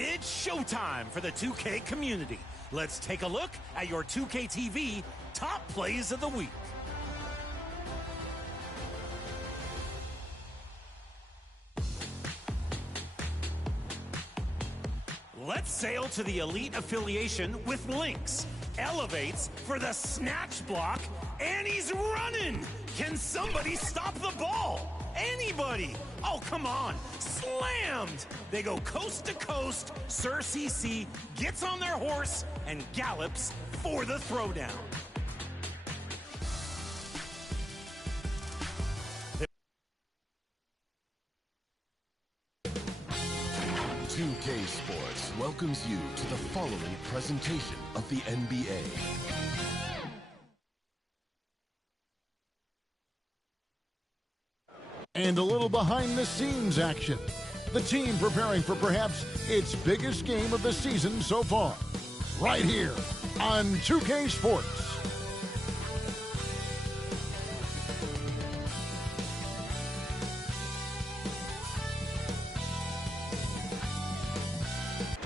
It's showtime for the 2K community. Let's take a look at your 2K TV top plays of the week. Let's sail to the elite affiliation with Lynx. Elevates for the snatch block, and he's running. Can somebody stop the ball? Anybody? Oh, come on. Slammed. They go coast to coast. Sir CC gets on their horse and gallops for the throwdown. 2K Sports welcomes you to the following presentation of the NBA. And a little behind-the-scenes action. The team preparing for perhaps its biggest game of the season so far. Right here on 2K Sports.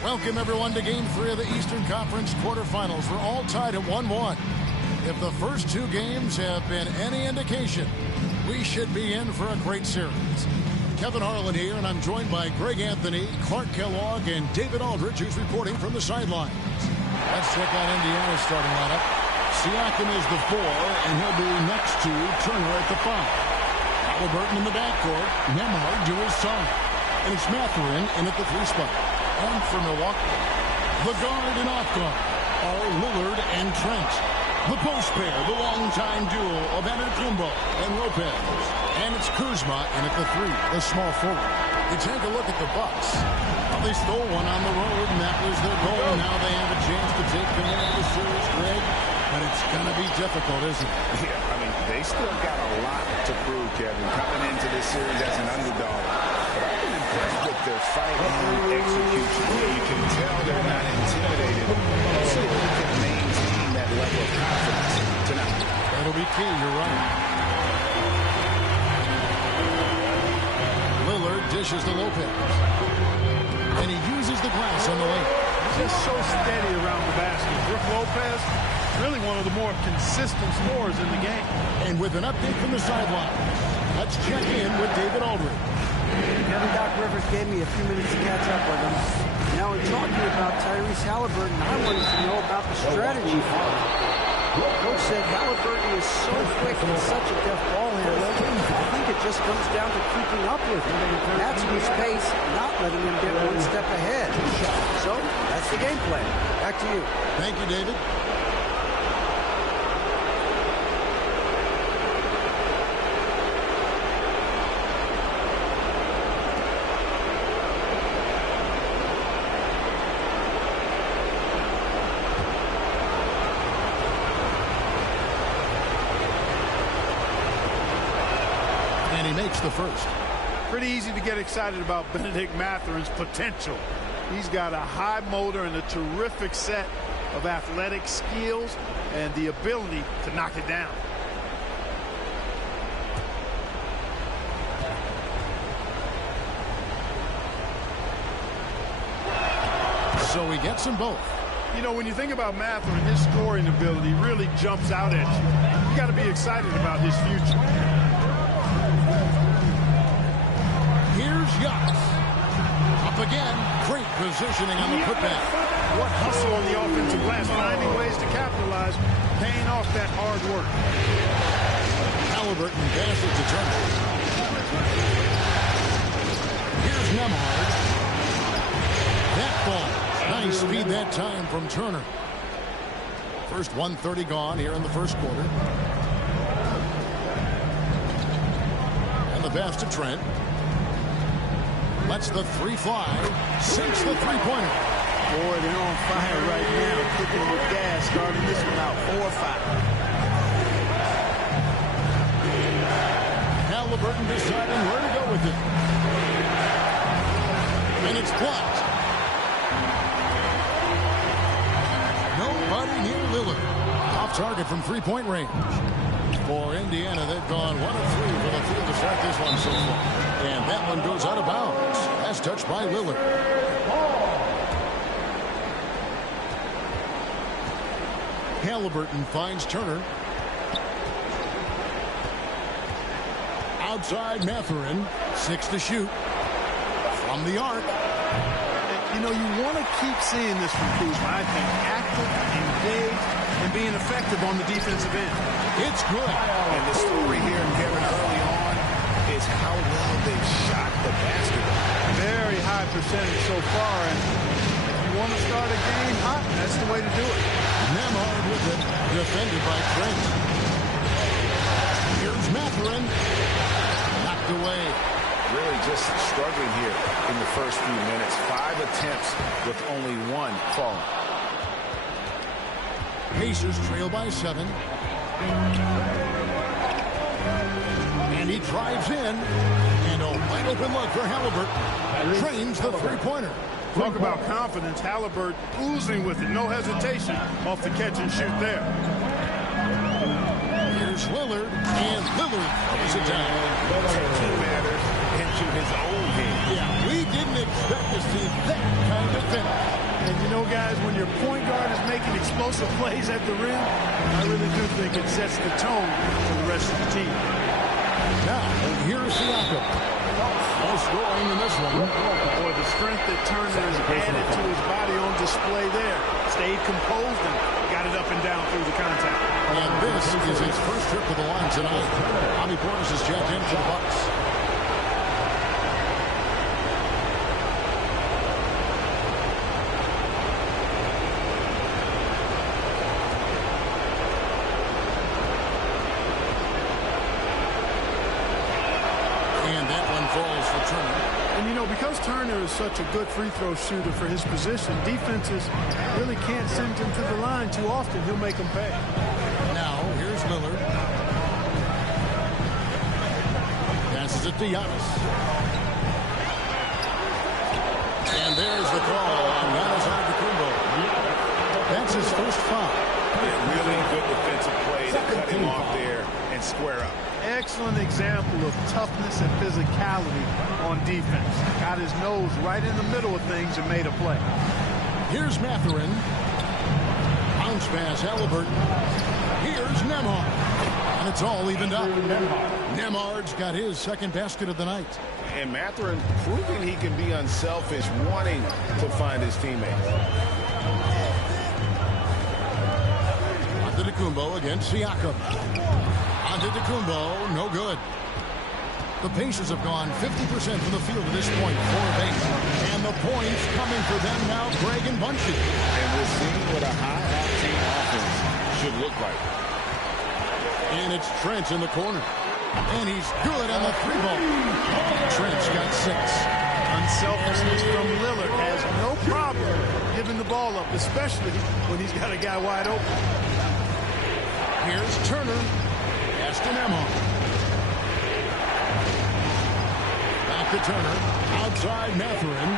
Welcome, everyone, to Game 3 of the Eastern Conference quarterfinals. We're all tied at 1-1. If the first two games have been any indication, we should be in for a great series. Kevin Harlan here, and I'm joined by Greg Anthony, Clark Kellogg, and David Aldridge, who's reporting from the sidelines. Let's check out Indiana's starting lineup. Siakam is the 4, and he'll be next to Turner at the 5. Halliburton in the backcourt, Nembhard to his side. And it's Mathurin in at the 3 spot. And for Milwaukee, the guard and off guard are Lillard and Trent. The post pair, the longtime duo of Antetokounmpo and Lopez. And it's Kuzma in at the 3, the small forward. You take a look at the Bucks. Well, they stole one on the road, and that was their goal. Now they have a chance to take command of the series, Greg. But it's going to be difficult, isn't it? Yeah, I mean, they still got a lot to prove, Kevin, coming into this series as an underdog. But I've been impressed with their fight and execution. You can tell they're not intimidated. Let's see if they can maintain that level of confidence tonight. That'll be key, you're right. Lillard dishes to Lopez. And he uses the glass on the lane. Just so steady around the basket. Brook Lopez, really one of the more consistent scorers in the game. And with an update from the sideline, let's check in with David Aldridge. Kevin Doc Rivers gave me a few minutes to catch up with him. Now, in talking about Tyrese Halliburton, I wanted to know about the strategy for him. Coach said Halliburton is so quick and such a deft ball handler. I think it just comes down to keeping up with him. Matching his pace, not letting him get one step ahead. So, that's the game plan. Back to you. Thank you, David. Makes the first. Pretty easy to get excited about Benedict Mathurin's potential. He's got a high motor and a terrific set of athletic skills and the ability to knock it down. So he gets them both. You know, when you think about Mathurin, his scoring ability really jumps out at you. You got to be excited about his future. Yachts. Up again. Great positioning on the putback. What hustle on the offensive glass. Finding ways to capitalize. Paying off that hard work. Halliburton passes to Turner. Here's Nembhard. That ball. Nice speed that time from Turner. First 1:30 gone here in the first quarter. And the pass to Trent. Lets the 3 fly. Sinks the three-pointer. Boy, they're on fire right now. Kicking with gas. Starting this one out 4-5. Halliburton deciding where to go with it. And it's blocked. Nobody near Lillard. Off target from three-point range. For Indiana, they've gone 1 of 3 for the field to start this one so far. And that one goes out of bounds. As touched by Lillard. Halliburton finds Turner. Outside Mathurin. 6 to shoot. From the arc. You know, you want to keep seeing this from Kuzma, I think. Active, engaged, and being effective on the defensive end. It's good. And the story here, Kevin, early on is how well they've shot the basketball. Very high percentage so far, and if you want to start a game hot, that's the way to do it. Nemhard with it, defended by Trent. Here's Mathurin. Knocked away. Really just struggling here in the first few minutes. 5 attempts with only 1 falling. Pacers trail by 7. And he drives in. And a wide open look for Halliburton. Trains the three-pointer. Talk about confidence. Halliburton oozing with it. No hesitation off the catch and shoot there. Here's Lillard. And Lillard throws it down. Taking matters into his own hands. Yeah, we didn't expect to see that kind of finish. And you know, guys, when your point guard is making explosive plays at the rim, I really do think it sets the tone for the rest of the team. Now, here's Siakam. No scoring in this one. Boy, the strength that Turner has added to his body on display there. Stayed composed and got it up and down through the contact. And this is his first trip to the line tonight. Bobby Portis is checked in for the Bucks. Falls for Turner. And you know, because Turner is such a good free throw shooter for his position, defenses really can't send him to the line too often. He'll make them pay. Now, here's Lillard. Passes it to Giannis. And there's the call on Giannis Antetokounmpo. That's his first foul. Really good defensive play to cut him off there and square up. Excellent example of toughness and physicality on defense. Got his nose right in the middle of things and made a play. Here's Mathurin. Bounce pass, Halliburton. Here's Nemhard. And it's all evened up. Nemhard's got his second basket of the night. And Mathurin proving he can be unselfish, wanting to find his teammates. Antetokounmpo against Siakam. Antetokounmpo, no good. The Pacers have gone 50% from the field at this point, 4 of 8. And the points coming for them now, Greg and Bunchy. And we're seeing what a high-octane offense should look like. And it's Trent in the corner. And he's good on the 3-ball. Trent's got 6. Unselfishness from Lillard has no problem giving the ball up, especially when he's got a guy wide open. Here's Turner. To Nemhard. Back to Turner. Outside Mathurin.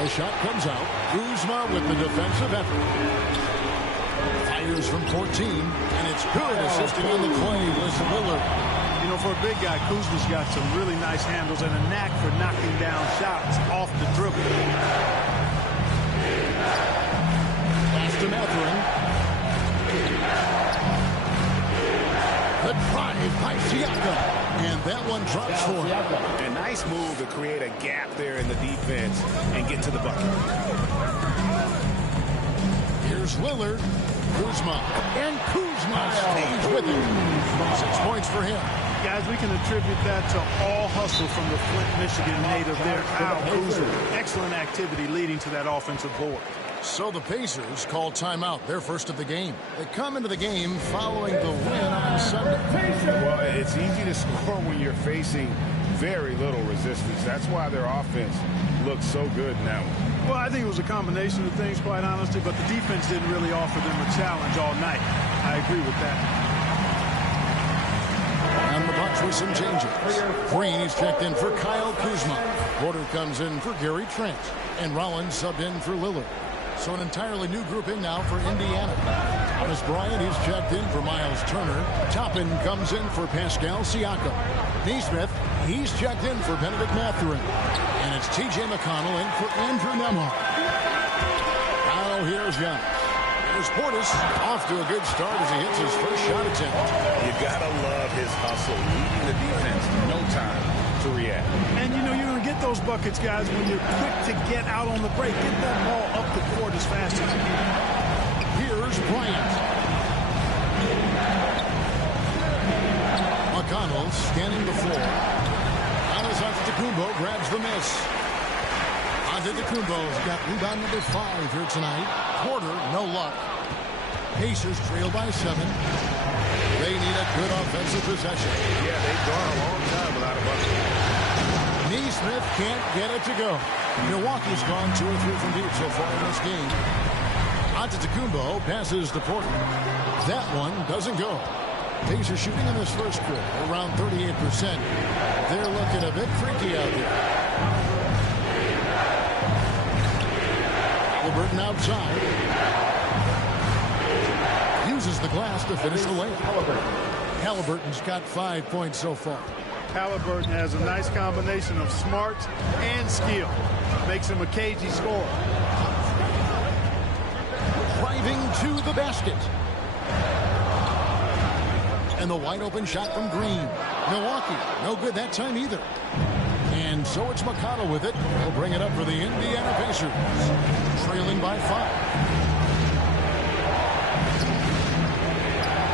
The shot comes out. Kuzma with the defensive effort. Fires from 14. And it's good assisting on the play with Lillard. You know, for a big guy, Kuzma's got some really nice handles and a knack for knocking down shots off the dribble. Pass to Mathurin. The drive by Siakam. And that one drops for him. A nice move to create a gap there in the defense and get to the bucket. Here's Lillard. Kuzma. And Kuzma stays with him. 6 points for him. Guys, we can attribute that to all hustle from the Flint, Michigan native there, Kyle Kuzma. Excellent activity leading to that offensive board. So the Pacers call timeout, their first of the game. They come into the game following the win on Sunday. Well, it's easy to score when you're facing very little resistance. That's why their offense looks so good now. Well, I think it was a combination of things, quite honestly, but the defense didn't really offer them a challenge all night. I agree with that. And the Bucks with some changes. Green is checked in for Kyle Kuzma. Porter comes in for Gary Trent. And Rollins subbed in for Lillard. So an entirely new group in now for Indiana. Thomas Bryant is checked in for Miles Turner. Toppin comes in for Pascal Siakam. Neesmith, he's checked in for Benedict Mathurin. And it's T.J. McConnell in for Andrew Nemhard. Kyle Now here's Giannis. Here's Portis off to a good start as he hits his first shot attempt. You gotta love his hustle, leading the defense, no time to react. And you know you're gonna get those buckets, guys, when you're quick to get out on the break. Get that ball up the court as fast as you can. Here's Bryant. McConnell scanning the floor. Giannis Antetokounmpo grabs the miss. Antetokounmpo's got rebound number 5 here tonight. Porter, no luck. Pacers trail by 7. They need a good offensive possession. Yeah, they've gone a long time without a bucket. Neesmith can't get it to go. Milwaukee's gone 2 or 3 from deep so far in this game. Antetokounmpo passes to Porter. That one doesn't go. Pacers shooting in this first quarter around 38%. They're looking a bit freaky out there. Halliburton outside. Uses the glass to finish the layup. Halliburton's got 5 points so far. Halliburton has a nice combination of smarts and skill. Makes him a cagey scorer. Driving to the basket. And the wide open shot from Green. Milwaukee, no good that time either. And so it's McConnell with it. He'll bring it up for the Indiana Pacers. Trailing by 5.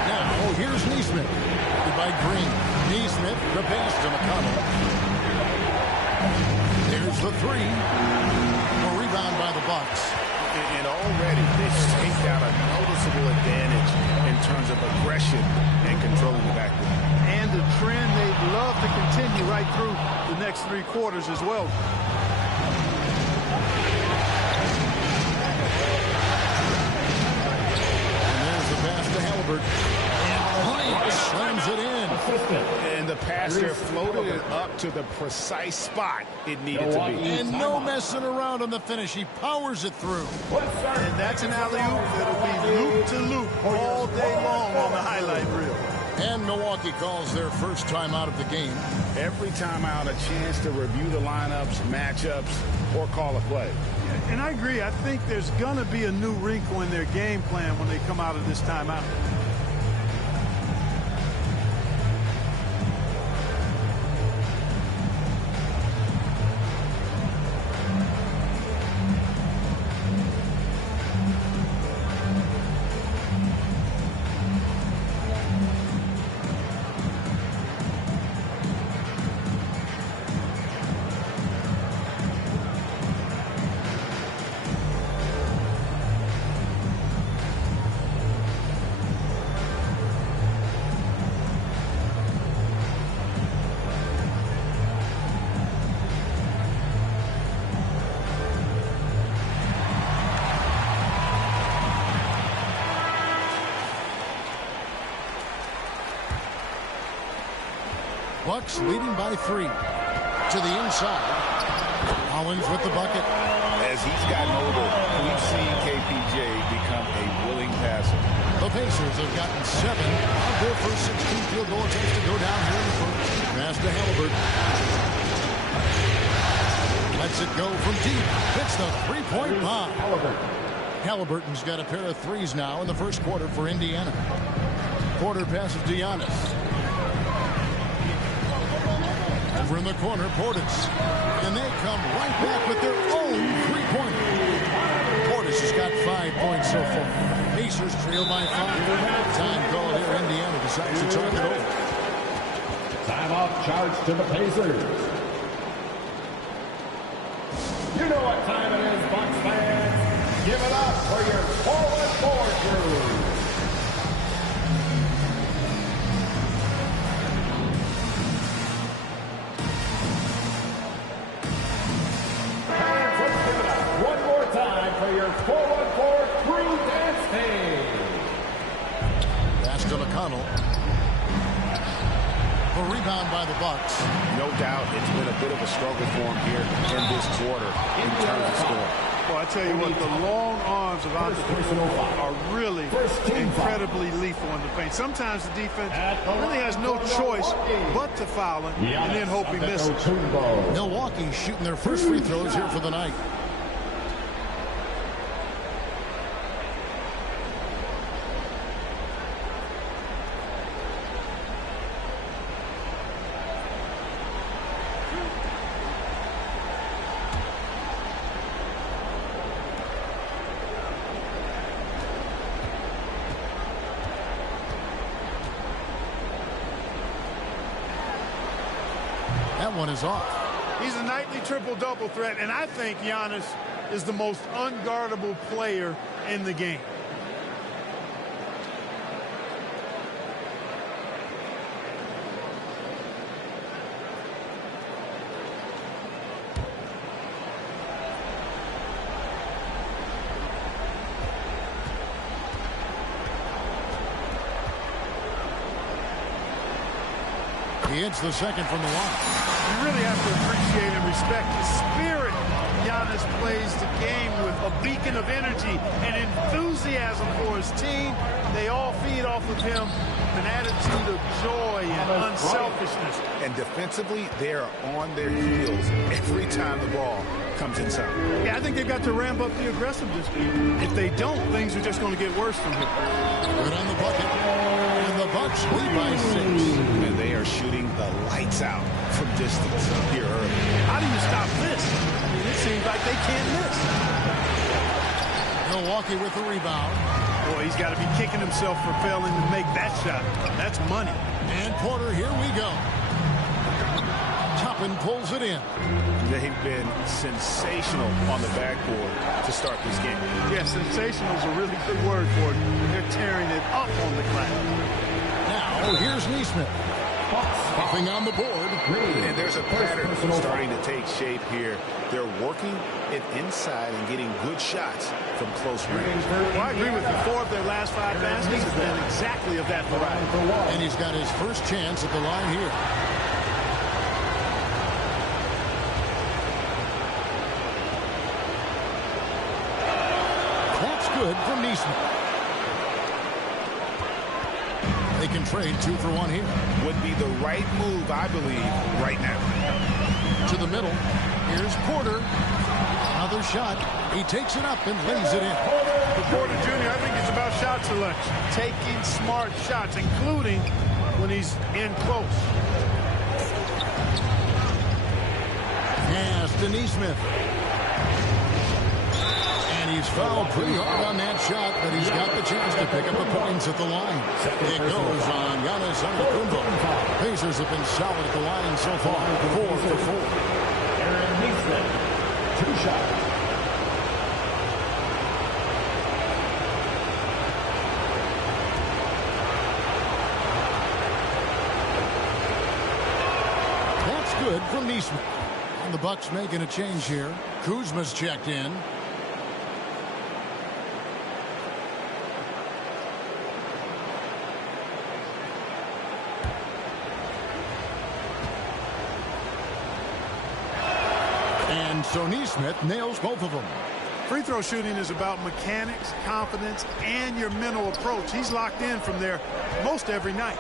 Now here's Neesmith. By Green. Neesmith, the pass to McConnell. There's the 3. A rebound by the Bucks. And already they've staked out a noticeable advantage in terms of aggression and controlling the backcourt. And the trend they'd love to continue right through the next 3 quarters as well. And there's the pass to Halliburton. Bryant slams it in. And the passer floated it up to the precise spot it needed to be. And no messing around on the finish. He powers it through. And that's an alley-oop that'll be loop to loop all day long on the highlight reel. And Milwaukee calls their first time out of the game. Every time out, a chance to review the lineups, matchups, or call a play. And I agree. I think there's going to be a new wrinkle in their game plan when they come out of this timeout. Bucks leading by 3. To the inside. Collins with the bucket. As he's gotten older, we've seen KPJ become a willing passer. The Pacers have gotten 7 of their first 16 field goal attempts to go down here in the first. Pass to Halliburton. Lets it go from deep. Hits the three-point bomb. Halliburton's got a pair of threes now in the first quarter for Indiana. Porter passes to Giannis. Over in the corner, Portis. And they come right back with their own three-pointer. Portis has got 5 points so far. Pacers trail by 5. Time call here. Indiana decides to talk it over. Timeout charge to the Pacers. You know what time it is, Bucks fans. Give it up for your forward crew. Your 4-1-4 crew dance team. Pass to McConnell. A rebound by the Bucks. No doubt it's been a bit of a struggle for him here in this quarter in terms of scoring. Well, I tell you what, the long arms of Antetokounmpo are really incredibly lethal in the paint. Sometimes the defense really has no choice but to foul him and then hope he misses. Milwaukee shooting their first free throws here for the night. That one is off. He's a nightly triple-double threat, and I think Giannis is the most unguardable player in the game. He hits the second from the line. You really have to appreciate and respect the spirit Giannis plays the game with, a beacon of energy and enthusiasm for his team. They all feed off of him, an attitude of joy and unselfishness. And defensively, they are on their heels every time the ball comes inside. Yeah, I think they've got to ramp up the aggressiveness. If they don't, things are just going to get worse from here. Good on the bucket. And the Bucks lead by 6. And they are shooting the lights out from distance here early. How do you stop this? I mean, it seems like they can't miss. Milwaukee with the rebound. Boy, he's got to be kicking himself for failing to make that shot. That's money. And Porter, here we go. Toppin pulls it in. They've been sensational on the backboard to start this game. Yeah, sensational is a really good word for it. They're tearing it up on the glass. Now, here's Neesmith. Popping on the board. And there's a pattern starting to take shape here. They're working it inside and getting good shots from close range. Well, I agree with you. 4 of their last 5 baskets have been exactly of that variety. And he's got his first chance at the line here. That's good from Neesmith. They can trade 2 for 1 here. Would be the right move, I believe, right now. To the middle. Here's Porter. Another shot. He takes it up and lays it in. For Porter Jr., I think it's about shot selection. Taking smart shots, including when he's in close. Pass to Neesmith. He's fouled pretty hard on that shot, but he's got the chance to pick up the points at the line. It goes on Giannis Antetokounmpo. Pacers have been solid at the line so far, 4 for 4. Aaron Neesmith, 2 shots. That's good from Neesmith. And the Bucks making a change here. Kuzma's checked in. And so Neesmith nails both of them. Free throw shooting is about mechanics, confidence, and your mental approach. He's locked in from there most every night.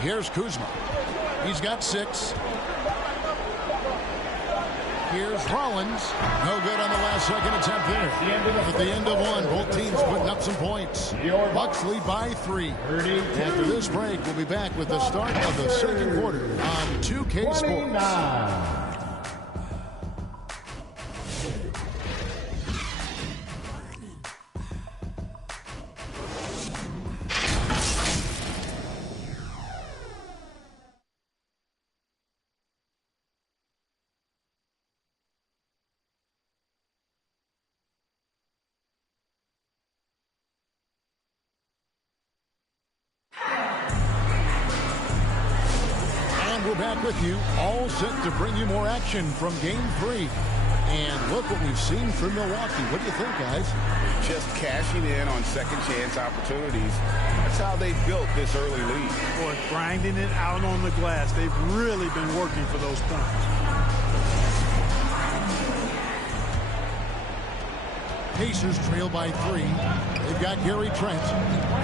Here's Kuzma. He's got 6. Here's Rollins. No good on the last second attempt there. At the end of 1, both teams putting up some points. Bucks lead by 3. After this break, we'll be back with the start of the second quarter on 2K Sports. We're back with you, all set to bring you more action from Game 3. And look what we've seen from Milwaukee. What do you think, guys? Just cashing in on second chance opportunities. That's how they built this early lead. Boy, grinding it out on the glass. They've really been working for those points. Pacers trail by 3. They've got Gary Trent.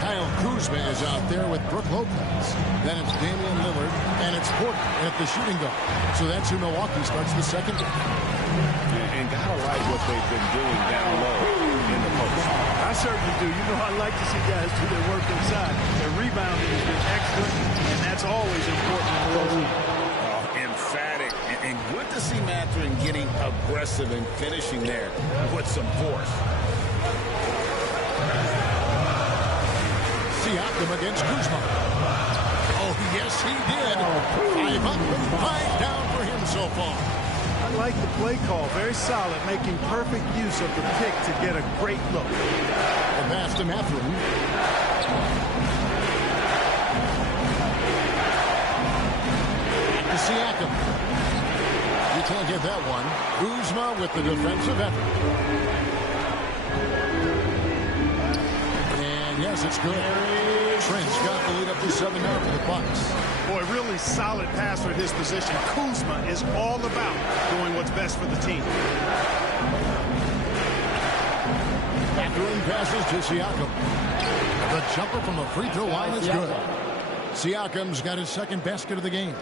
Kyle Kuzma is out there with Brook Lopez. Then it's Damian Lillard, and it's Porter at the shooting guard. So that's who Milwaukee starts the second game. And gotta like what they've been doing down low in the post. I certainly do. You know, I like to see guys do their work inside. Their rebounding has been excellent, and that's always important in the postseason. Emphatic, and good to see Mathurin getting aggressive and finishing there with some force. Siakam against Kuzma. Oh, yes, like the play call. Very solid, making perfect use of the pick to get a great look. The pass to Mathurin. To Siakam. You can't get that one. Kuzma with the defensive effort. And yes, it's good. Trent's got the lead up to 7 now for the Bucks. Boy, really solid passer at his position. Kuzma is all about doing what's best for the team. Mathurin passes to Siakam. The jumper from the free throw line is good. Siakam's got his second basket of the game.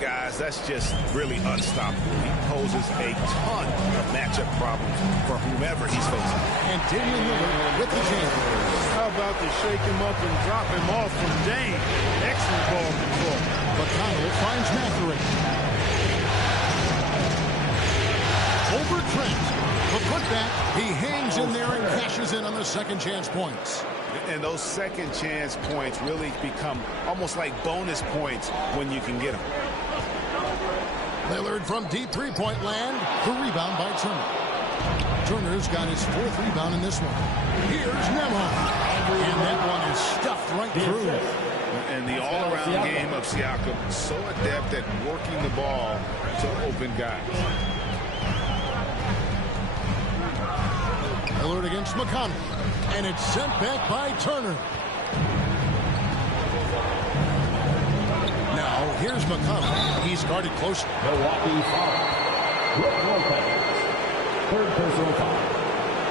Guys, that's just really unstoppable. He poses a ton of matchup problems for whomever he's facing. And Damian Lillard with the jam. How about to shake him up and drop him off from Dame? Excellent ball control. McConnell finds Mathurin. Over Trent. The putback. He hangs in there and cashes in on the second chance points. And those second chance points really become almost like bonus points when you can get them. Lillard from deep three-point land. The rebound by Turner. Turner's got his 4th rebound in this one. Here's Nemo. And that one is stuffed right through. And the all-around game of Siakam, so adept at working the ball to open guys. Lillard against McConnell. And it's sent back by Turner. Now, here's McConnell. He's guarded close. Milwaukee foul. Brook Lopez. 3rd personal foul.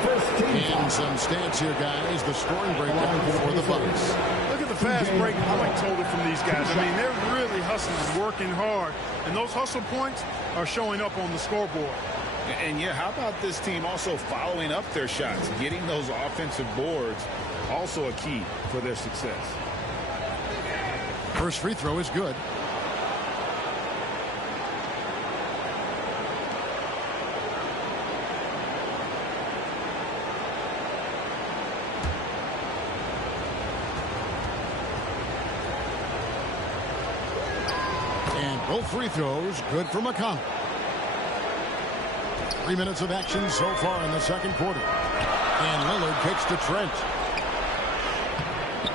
First team foul. And some stats here, guys. The scoring breakdown for the Bucks. Look at the fast break point total from these guys. I mean, they're really hustling, working hard. And those hustle points are showing up on the scoreboard. And yeah, how about this team also following up their shots? Getting those offensive boards, also a key for their success. First free throw is good. And both free throws good for McConnell. 3 minutes of action so far in the second quarter. And Lillard kicks to Trent.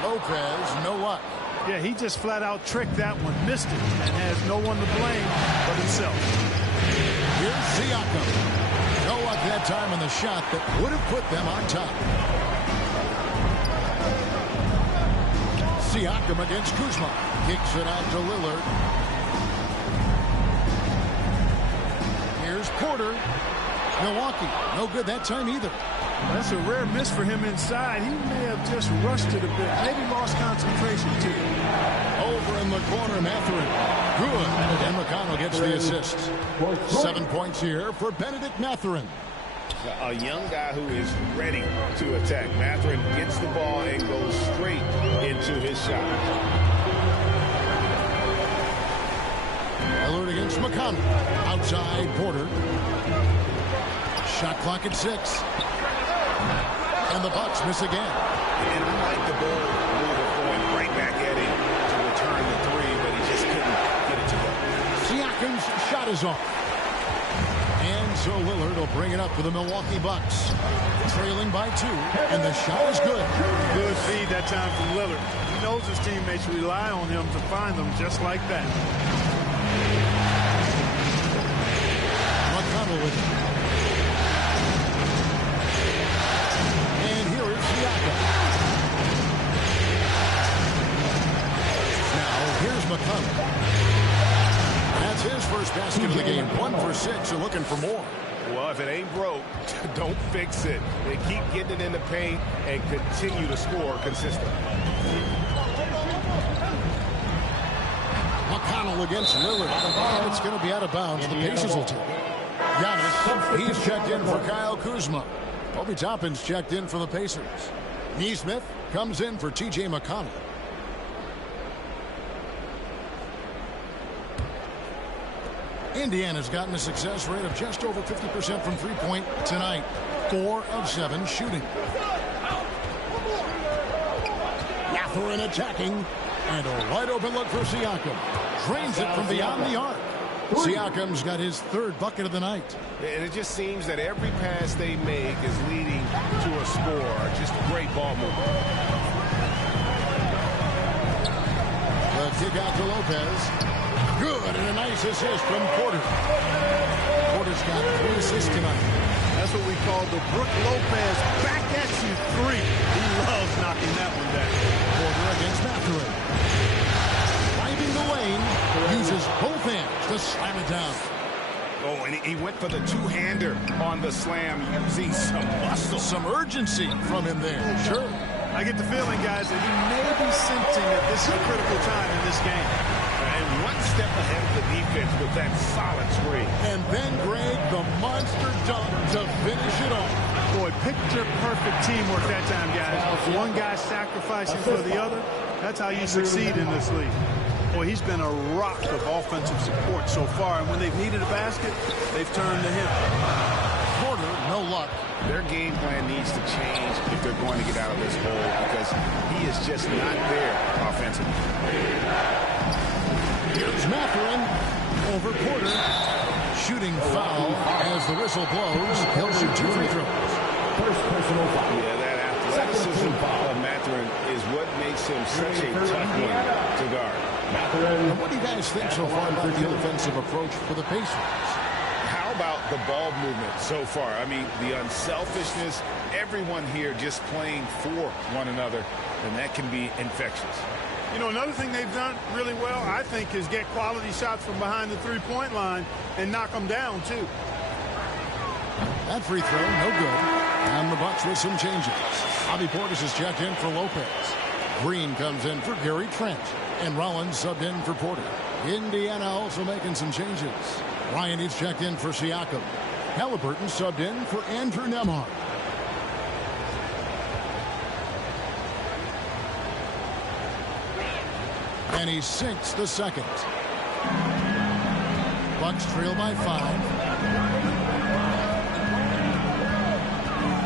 Lopez, no luck. Yeah, he just flat out tricked that one, missed it, and has no one to blame but himself. Here's Siakam. No luck that time on the shot that would have put them on top. Siakam against Kuzma. Kicks it out to Lillard. Here's Porter. Milwaukee, no good that time either. That's a rare miss for him inside. He may have just rushed it a bit. Maybe lost concentration, too. Over in the corner, Mathurin. Good. And McConnell gets the assist. 7 points here for Benedict Mathurin. A young guy who is ready to attack. Mathurin gets the ball and goes straight into his shot. Lillard against McConnell. Outside Porter. Shot clock at 6. And the Bucks miss again. And I like the ball move of going right back at him to return the 3, but he just couldn't get it to go. Siakam's shot is off. And so Lillard will bring it up for the Milwaukee Bucks. Trailing by 2, and the shot is good. Good feed that time from Lillard. He knows his teammates rely on him to find them just like that. McConnell with it. And here is Siakam. Now here's McConnell. That's his first basket of the game. 1 for 6. They're looking for more. Well, if it ain't broke, don't fix it. They keep getting it in the paint and continue to score consistently. McConnell against Lillard. And it's going to be out of bounds. The Pacers will take it. Giannis, he's checked in for Kyle Kuzma. Obi Toppin's checked in for the Pacers. Neesmith comes in for T.J. McConnell. Indiana's gotten a success rate of just over 50% from three-point tonight. 4 of 7 shooting. Mathurin attacking. And a wide open look for Siakam. Drains it from beyond the arc. Siakam's got his third bucket of the night. And it just seems that every pass they make is leading to a score. Just great ball movement. The kick out to Lopez. Good, and a nice assist from Porter. Porter's got 3 assists tonight. That's what we call the Brook Lopez back at you 3. He loves knocking that one down. Porter against Mathurin. Driving the lane, uses both hands to slam it down. Oh, and he went for the two-hander on the slam, using some muscle. Some urgency from him there. Sure. I get the feeling, guys, that he may be sensing that this is a critical time in this game. And one step ahead of the defense with that solid screen. And then, Greg, the monster dunk to finish it off. Boy, picture-perfect teamwork that time, guys. One guy sacrificing for the other. That's how you succeed in this league. Boy, he's been a rock of offensive support so far, and when they've needed a basket, they've turned to him. Porter, no luck. Their game plan needs to change if they're going to get out of this hole, because he is just not there offensively. Here's Mathurin over Porter. Shooting foul as the whistle blows. He'll shoot 2 free throws. First personal foul. Yeah, that athleticism of Mathurin is what makes him such a tough one to guard. And what do you guys think so far about the offensive approach for the Pacers? How about the ball movement so far? I mean, the unselfishness, everyone here just playing for one another, and that can be infectious. You know, another thing they've done really well, I think, is get quality shots from behind the three-point line and knock them down, too. That free throw, no good. And the Bucks with some changes. Bobby Portis is checked in for Lopez. Green comes in for Gary Trent. And Rollins subbed in for Porter. Indiana also making some changes. Ryan is checked in for Siakam. Halliburton subbed in for Andrew Nembhard. And he sinks the second. Bucks trail by 5.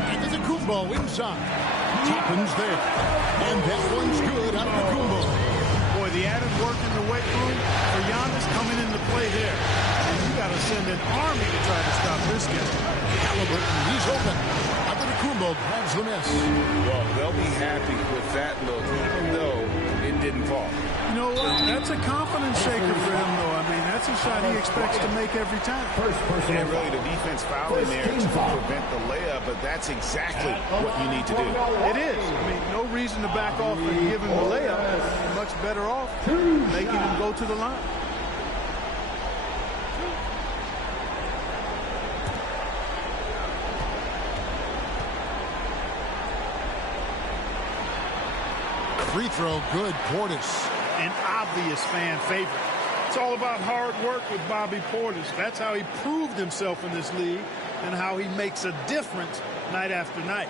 And there's a Kumbo inside. Toppin's there. And that one's good out of the Kumbo. Boy, the added work in the weight room for Giannis coming into play there. And you got to send an army to try to stop this guy. Halliburton, he's open. Antetokounmpo grabs the miss. Well, they'll be happy with that look, even though it didn't fall. You know what? That's a confidence shaker for him, though. I mean, that's a shot he expects to make every time. Yeah, really, the defense fouling there to prevent the layup, but that's exactly what you need to do. It is. I mean, no reason to back off and give him the layup. You're much better off making him go to the line. Free throw, good. Portis. An obvious fan favorite. It's all about hard work with Bobby Portis. That's how he proved himself in this league and how he makes a difference night after night.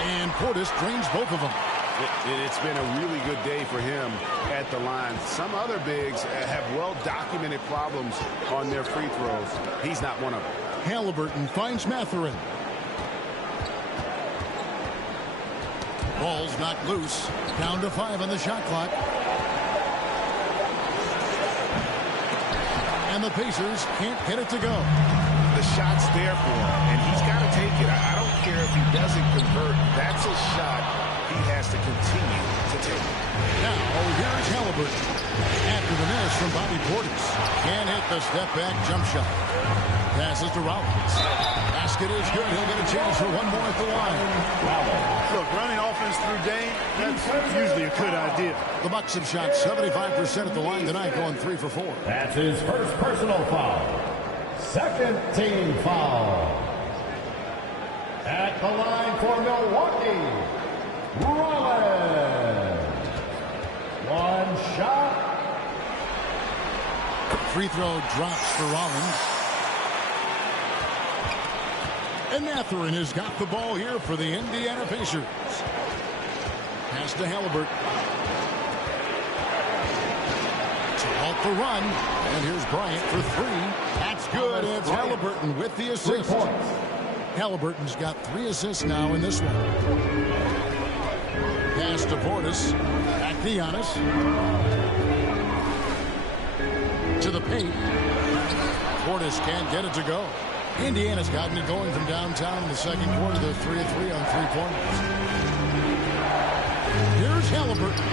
And Portis drains both of them. It's been a really good day for him at the line. Some other bigs have well-documented problems on their free throws. He's not one of them. Halliburton finds Mathurin. Ball's knocked loose. Down to 5 on the shot clock. And the Pacers can't get it to go. The shot's there for him, and he's got to take it. I don't care if he doesn't convert. That's a shot he has to continue to take. Now, here's Halliburton. After the miss from Bobby Portis. Can't hit the step-back jump shot. Passes to Rollins. Basket is good. He'll get a chance for one more at the line. Look, running offense through Dame, that's usually a good idea. The Bucks have shot 75% at the line tonight, going 3 for 4. That's his first personal foul. Second team foul. At the line for Milwaukee, Rollins. One shot. Free throw drops for Rollins. And Mathurin has got the ball here for the Indiana Pacers. Pass to Halliburton. To halt the run. And here's Bryant for 3. That's good. It's Halliburton with the assist. Halliburton's got 3 assists now in this one. Pass to to Portis. Back to Giannis. To the paint. Portis can't get it to go. Indiana's gotten it going from downtown in the second quarter. They're 3-3 on three-pointers. Here's Halliburton.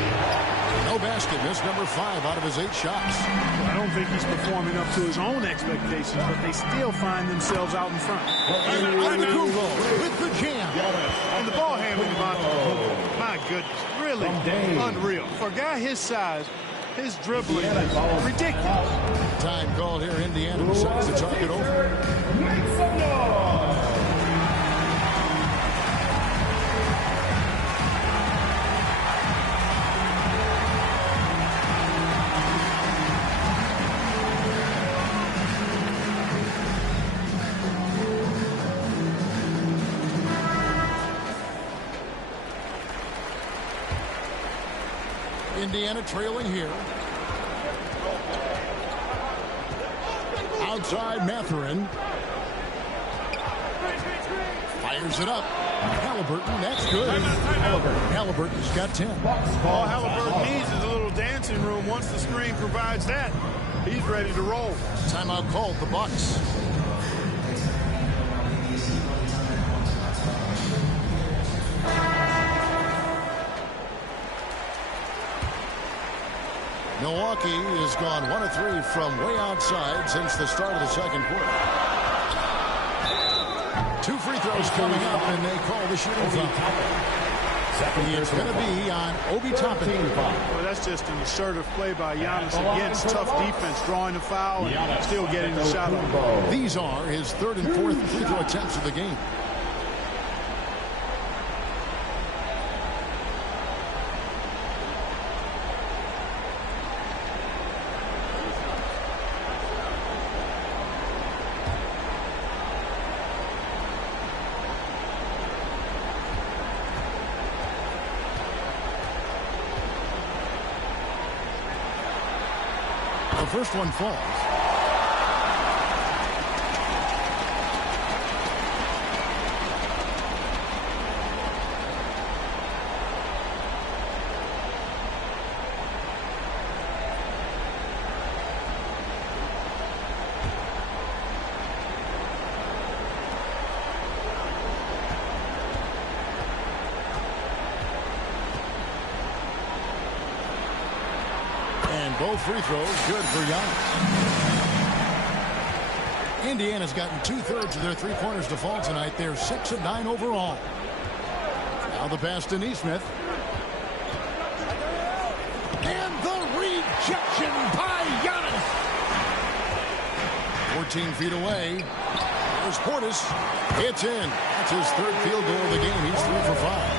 No basket. Missed number 5 out of his 8 shots. I don't think he's performing up to his own expectations, but they still find themselves out in front. Antetokounmpo with the jam. And the ball handling of Antetokounmpo, my goodness, really unreal. For a guy his size, his dribbling is ridiculous. Time called here. Indiana decides to talk it over. Indiana trailing here. Outside Mathurin. Fires it up. Halliburton, that's good. Halliburton's got 10. All Halliburton needs is a little dancing room. Once the screen provides that, he's ready to roll. Timeout called, the Bucks. Milwaukee has gone 1 of 3 from way outside since the start of the second quarter. 2 free throws coming up, and they call the shooting foul. It's going to be on Obi Toppin. Well, that's just an assertive play by Giannis against tough defense, drawing the foul and still getting the shot on. These are his 3rd and 4th free throw attempts of the game. The first one falls. Both free throws good for Giannis. Indiana's gotten 2/3 of their three-pointers to fall tonight. They're 6 of 9 overall. Now the pass to Nesmith. And the rejection by Giannis. 14 feet away. There's Portis. It's in. That's his 3rd field goal of the game. He's 3 for 5.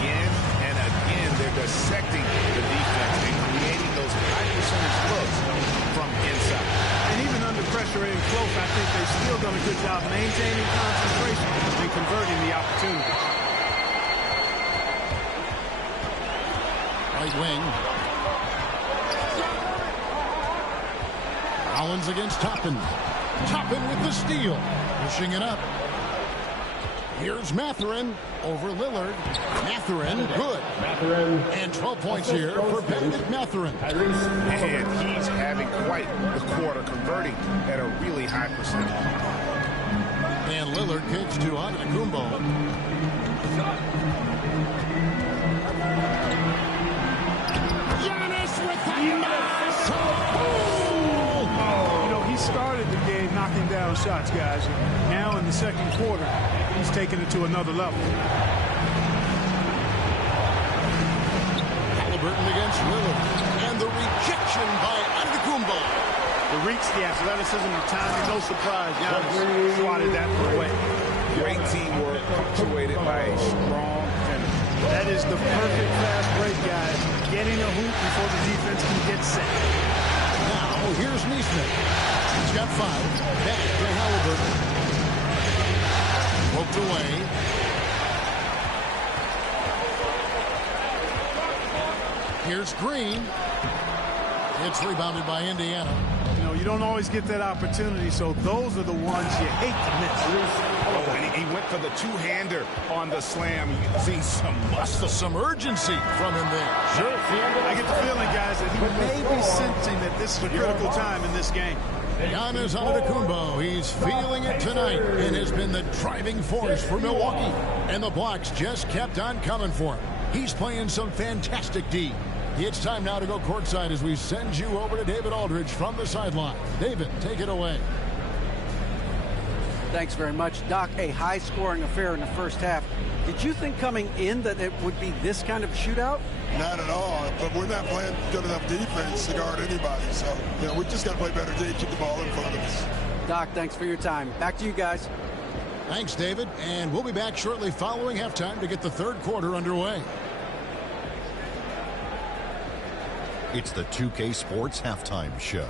Again and again, they're dissecting the defense and creating those high percentage looks from inside. And even under pressure in close, I think they've still done a good job maintaining concentration and converting the opportunities. Right wing. Rollins against Toppin. Toppin with the steal. Pushing it up. Here's Mathurin over Lillard. Mathurin, good. And 12 points here for Benedict Mathurin. And he's having quite the quarter, converting at a really high percentage. And Lillard kicks to Antetokounmpo. Giannis with the He started the game knocking down shots, guys. Now in the second quarter, he's taking it to another level. Halliburton against Lillard. And the rejection by Antetokounmpo. The reach, the athleticism, the timing, no surprise. Giannis swatted that away. Great teamwork punctuated by a strong finish. That is the perfect fast break, guys. Getting a hoop before the defense can get set. Now, here's Nesmith. He's got 5. Back to Halliburton. Poked away. Here's Green. It's rebounded by Indiana. You know, you don't always get that opportunity, so those are the ones you hate to miss. Oh, and he He went for the two-hander on the slam. You can see some muscle. Some urgency from him there. Sure. I get the feeling, guys, that he may be sensing that this is a critical time in this game. Giannis Antetokounmpo, he's feeling it tonight and has been the driving force for Milwaukee. And the blocks just kept on coming for him. He's playing some fantastic D. It's time now to go courtside as we send you over to David Aldridge from the sideline. David, take it away. Thanks very much, Doc. A high-scoring affair in the first half. Did you think coming in that it would be this kind of shootout? Not at all, but we're not playing good enough defense to guard anybody. So, we just got to play better to keep the ball in front of us. Doc, thanks for your time. Back to you guys. Thanks, David. And we'll be back shortly following halftime to get the third quarter underway. It's the 2K Sports Halftime Show.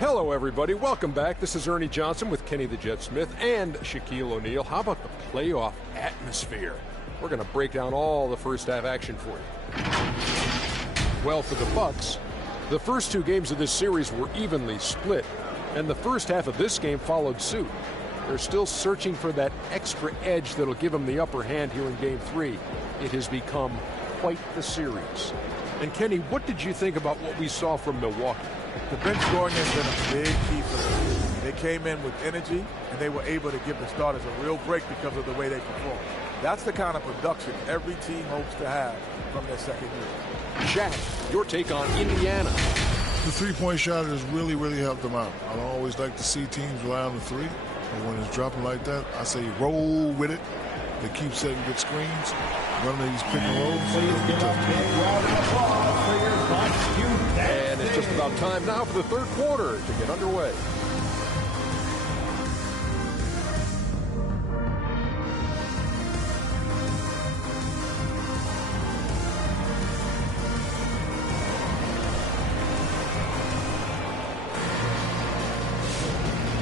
Hello, everybody. Welcome back. This is Ernie Johnson with Kenny the Jet Smith and Shaquille O'Neal. How about the playoff atmosphere? We're going to break down all the first half action for you. Well, for the Bucks, the first two games of this series were evenly split, and the first half of this game followed suit. They're still searching for that extra edge that'll give them the upper hand here in Game 3. It has become quite the series. And Kenny, what did you think about what we saw from Milwaukee? The bench scoring has been a big key for them. They came in with energy, and they were able to give the starters a real break because of the way they performed. That's the kind of production every team hopes to have from their second year. Shaq, your take on Indiana. The three-point shot has really, really helped them out. I don't always like to see teams rely on the three, but when it's dropping like that, I say roll with it. They keep setting good screens, running these pick and rolls. And it's just about time now for the third quarter to get underway.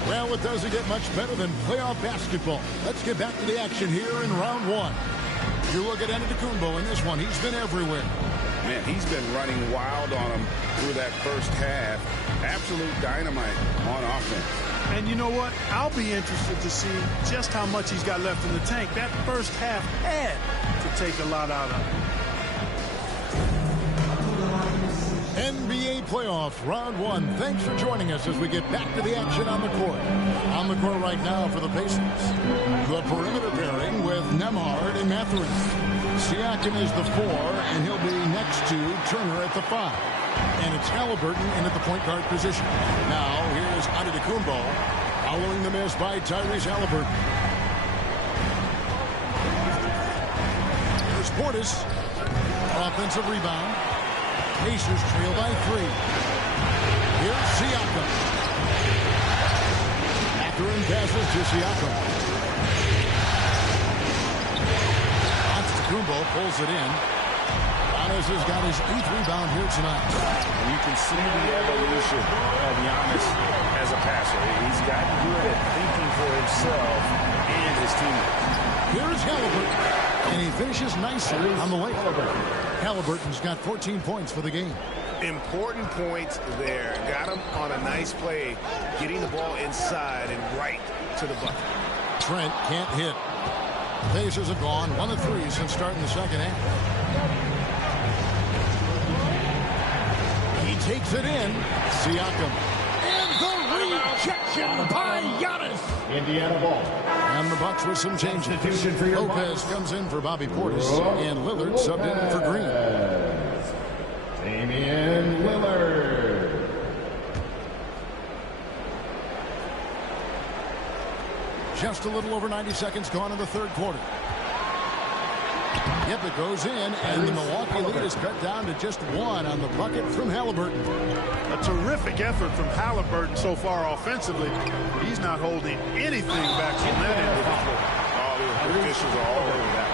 Well, it doesn't get much better than playoff basketball. Let's get back to the action here in round one. You look at Antetokounmpo in this one. He's been everywhere. Man, he's been running wild on him through that first half. Absolute dynamite on offense. And you know what? I'll be interested to see just how much he's got left in the tank. That first half had to take a lot out of him. NBA playoffs, round one. Thanks for joining us as we get back to the action on the court. On the court right now for the Pacers. The perimeter pairing with Nembhard and Mathurin. Siakam is the 4, and he'll be next to Turner at the 5. And it's Halliburton in at the point guard position. Now, here's Antetokounmpo following the miss by Tyrese Halliburton. Here's Portis. Offensive rebound. Pacers trail by 3. Here's Siakam. Mathurin passes to Siakam. Antetokounmpo pulls it in. Giannis has got his 8th rebound here tonight. And you can see the evolution of Giannis as a passer. He's got good at thinking for himself and his teammates. Here's Halliburton. And he finishes nicely on the layup. Halliburton's got 14 points for the game. Important points there. Got him on a nice play, getting the ball inside and right to the bucket. Trent can't hit. The Pacers have gone 1 of 3 since starting the second half. He takes it in. Siakam. And the rejection by Giannis. Indiana ball. And the Bucks with some changes. Lopez comes in for Bobby Portis, and Lillard subbed in for Green. Damian Lillard. Just a little over 90 seconds gone in the third quarter. Yep, it goes in, and the Milwaukee lead is cut down to just 1 on the bucket from Halliburton. A terrific effort from Halliburton so far offensively. He's not holding anything back from that end of the floor. All the officials are all over that.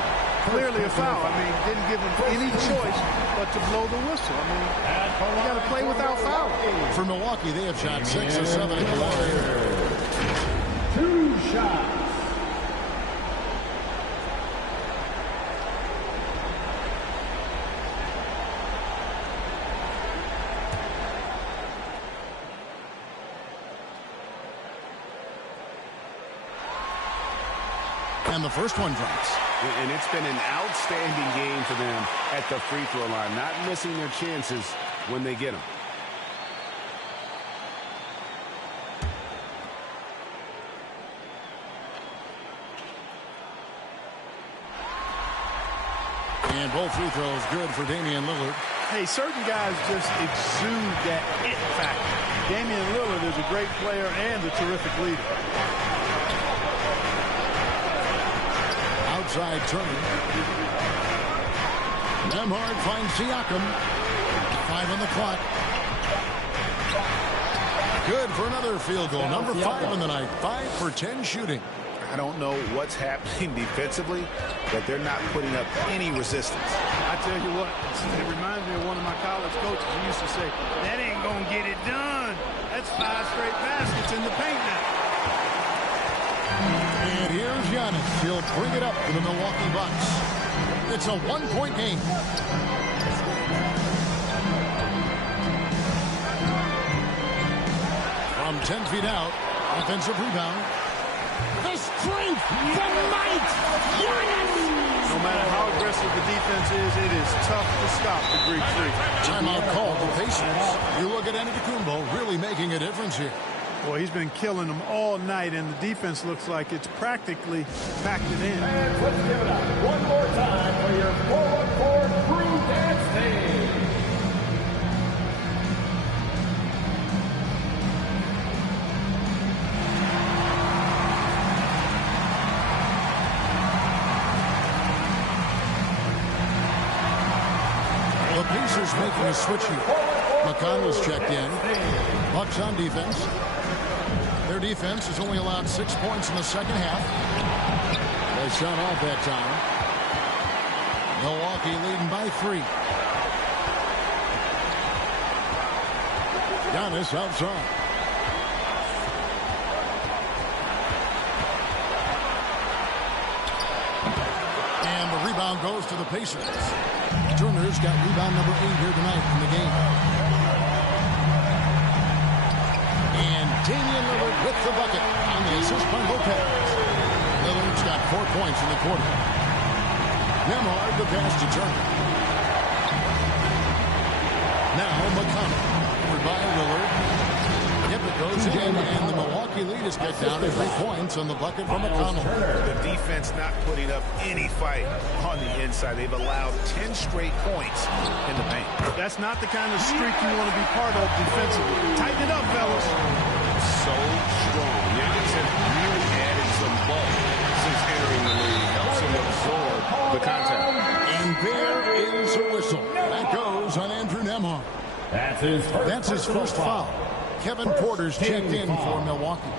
Clearly a foul. I mean, didn't give him any choice but to blow the whistle. I mean, you got to play without foul. For Milwaukee, they have shot 6 of 7 at the line. 2 shots. And the first one drops. And it's been an outstanding game for them at the free throw line, not missing their chances when they get them. And both free throws good for Damian Lillard. Hey, certain guys just exude that it factor. Damian Lillard is a great player and a terrific leader. Outside Turner. Nembhard finds Siakam. 5 on the clock. Good for another field goal. Number 5 on the night. 5 for 10 shooting. I don't know what's happening defensively, but they're not putting up any resistance. I tell you what, it reminds me of one of my college coaches who used to say, that ain't going to get it done. That's 5 straight baskets in the paint now. And here's Giannis. He'll bring it up for the Milwaukee Bucks. It's a 1-point game. From 10 feet out, offensive rebound. The strength, the might, Giannis! No matter how aggressive the defense is, it is tough to stop the Greek Freak. Timeout called the Pacers. You look at Antetokounmpo really making a difference here. Well, he's been killing them all night, and the defense looks like it's practically packed it in. And let's give it up one more time for your 4-on-4 crew dance team. The Pacers making a switch here. McConnell's checked in. Bucks on defense. Their defense has only allowed 6 points in the second half. They shot off that time. Milwaukee leading by 3. Giannis outside. And the rebound goes to the Pacers. Turner's got rebound number 8 here tonight in the game. And Damian Lillard with the bucket on the assist by Lopez. Lillard's got 4 points in the quarter. Nembhard the pass to Turner. Now McConnell. Covered by Lillard. Yep, it goes in, and the Milwaukee lead is cut down to 3 points on the bucket from McConnell. The defense not putting up any fight on the inside. They've allowed 10 straight points in the paint. That's not the kind of streak you want to be part of defensively. Tighten it up, fellas. So strong. Giannis has really added some bulk since entering the league. Helps him absorb the contact. And there is a whistle. That goes on Andrew Nembhard. That's his first foul. Kevin Porter's checked in for Milwaukee.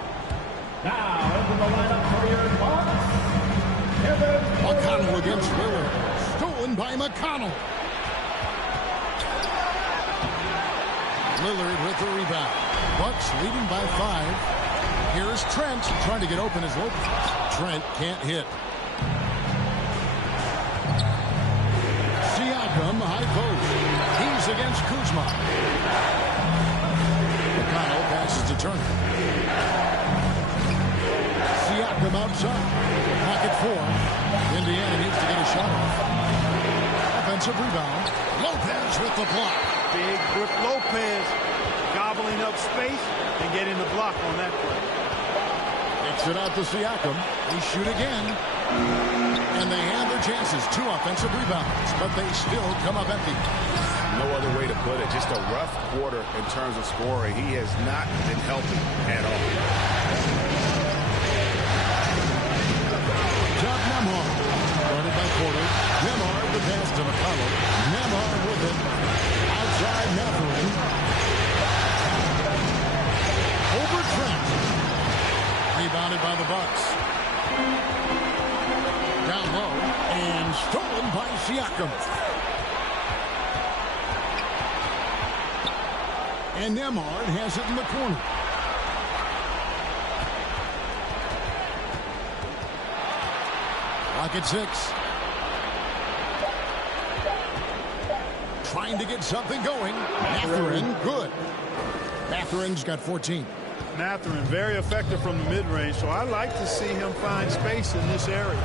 Now into the lineup for your Bucks, Kevin McConnell against Lillard. Stolen by McConnell. Lillard with the rebound. Bucks leading by 5. Here's Trent trying to get open as Lopez. Trent can't hit. Siakam high post. He's against Kuzma. McConnell passes to Turner. Siakam outside. Pocket 4. Indiana needs to get a shot off. Offensive rebound. Lopez with the block. Big Brook Lopez gobbling up space and getting the block on that play. Kicks it out to Siakam. They shoot again. And they have their chances. 2 offensive rebounds, but they still come up empty. No other way to put it. Just a rough quarter in terms of scoring. He has not been healthy at all. John Nembhard. Guarded by Porter. Nembhard the pass to McConnell. Nembhard with it. Outside Mathurin. Over Trent. Rebounded by the Bucks. Down low. And stolen by Siakam. And Nembhard has it in the corner. Clock at 6. Trying to get something going. Mathurin, good. Mathurin's got 14. Mathurin, very effective from the mid-range, so I like to see him find space in this area.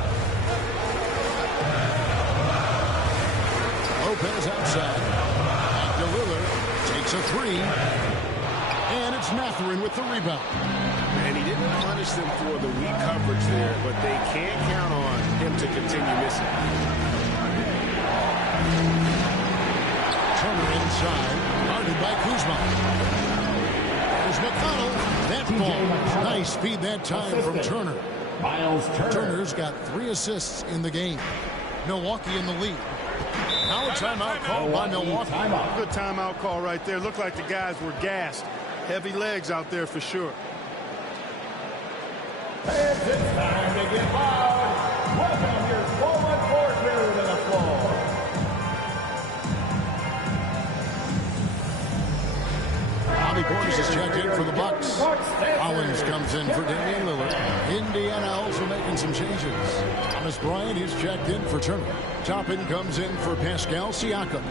Lopez outside. DeLillard takes a three. And it's Mathurin with the rebound. And he didn't punish them for the weak coverage there, but they can't count on him to continue missing. Turner inside, guarded by Kuzma. There's McConnell. That ball. Nice speed that time from Turner. Miles Turner. Turner's got 3 assists in the game. Milwaukee in the lead. Now a timeout call by Milwaukee. Good timeout call right there. Looked like the guys were gassed. Heavy legs out there for sure. It's time to get loud. Welcome your forward court here to the floor. Bobby Portis is checked in for the Bucks. Collins comes in for Damian Lillard. Indiana also making some changes. Thomas Bryant is checked in for Turner. Toppin comes in for Pascal Siakam.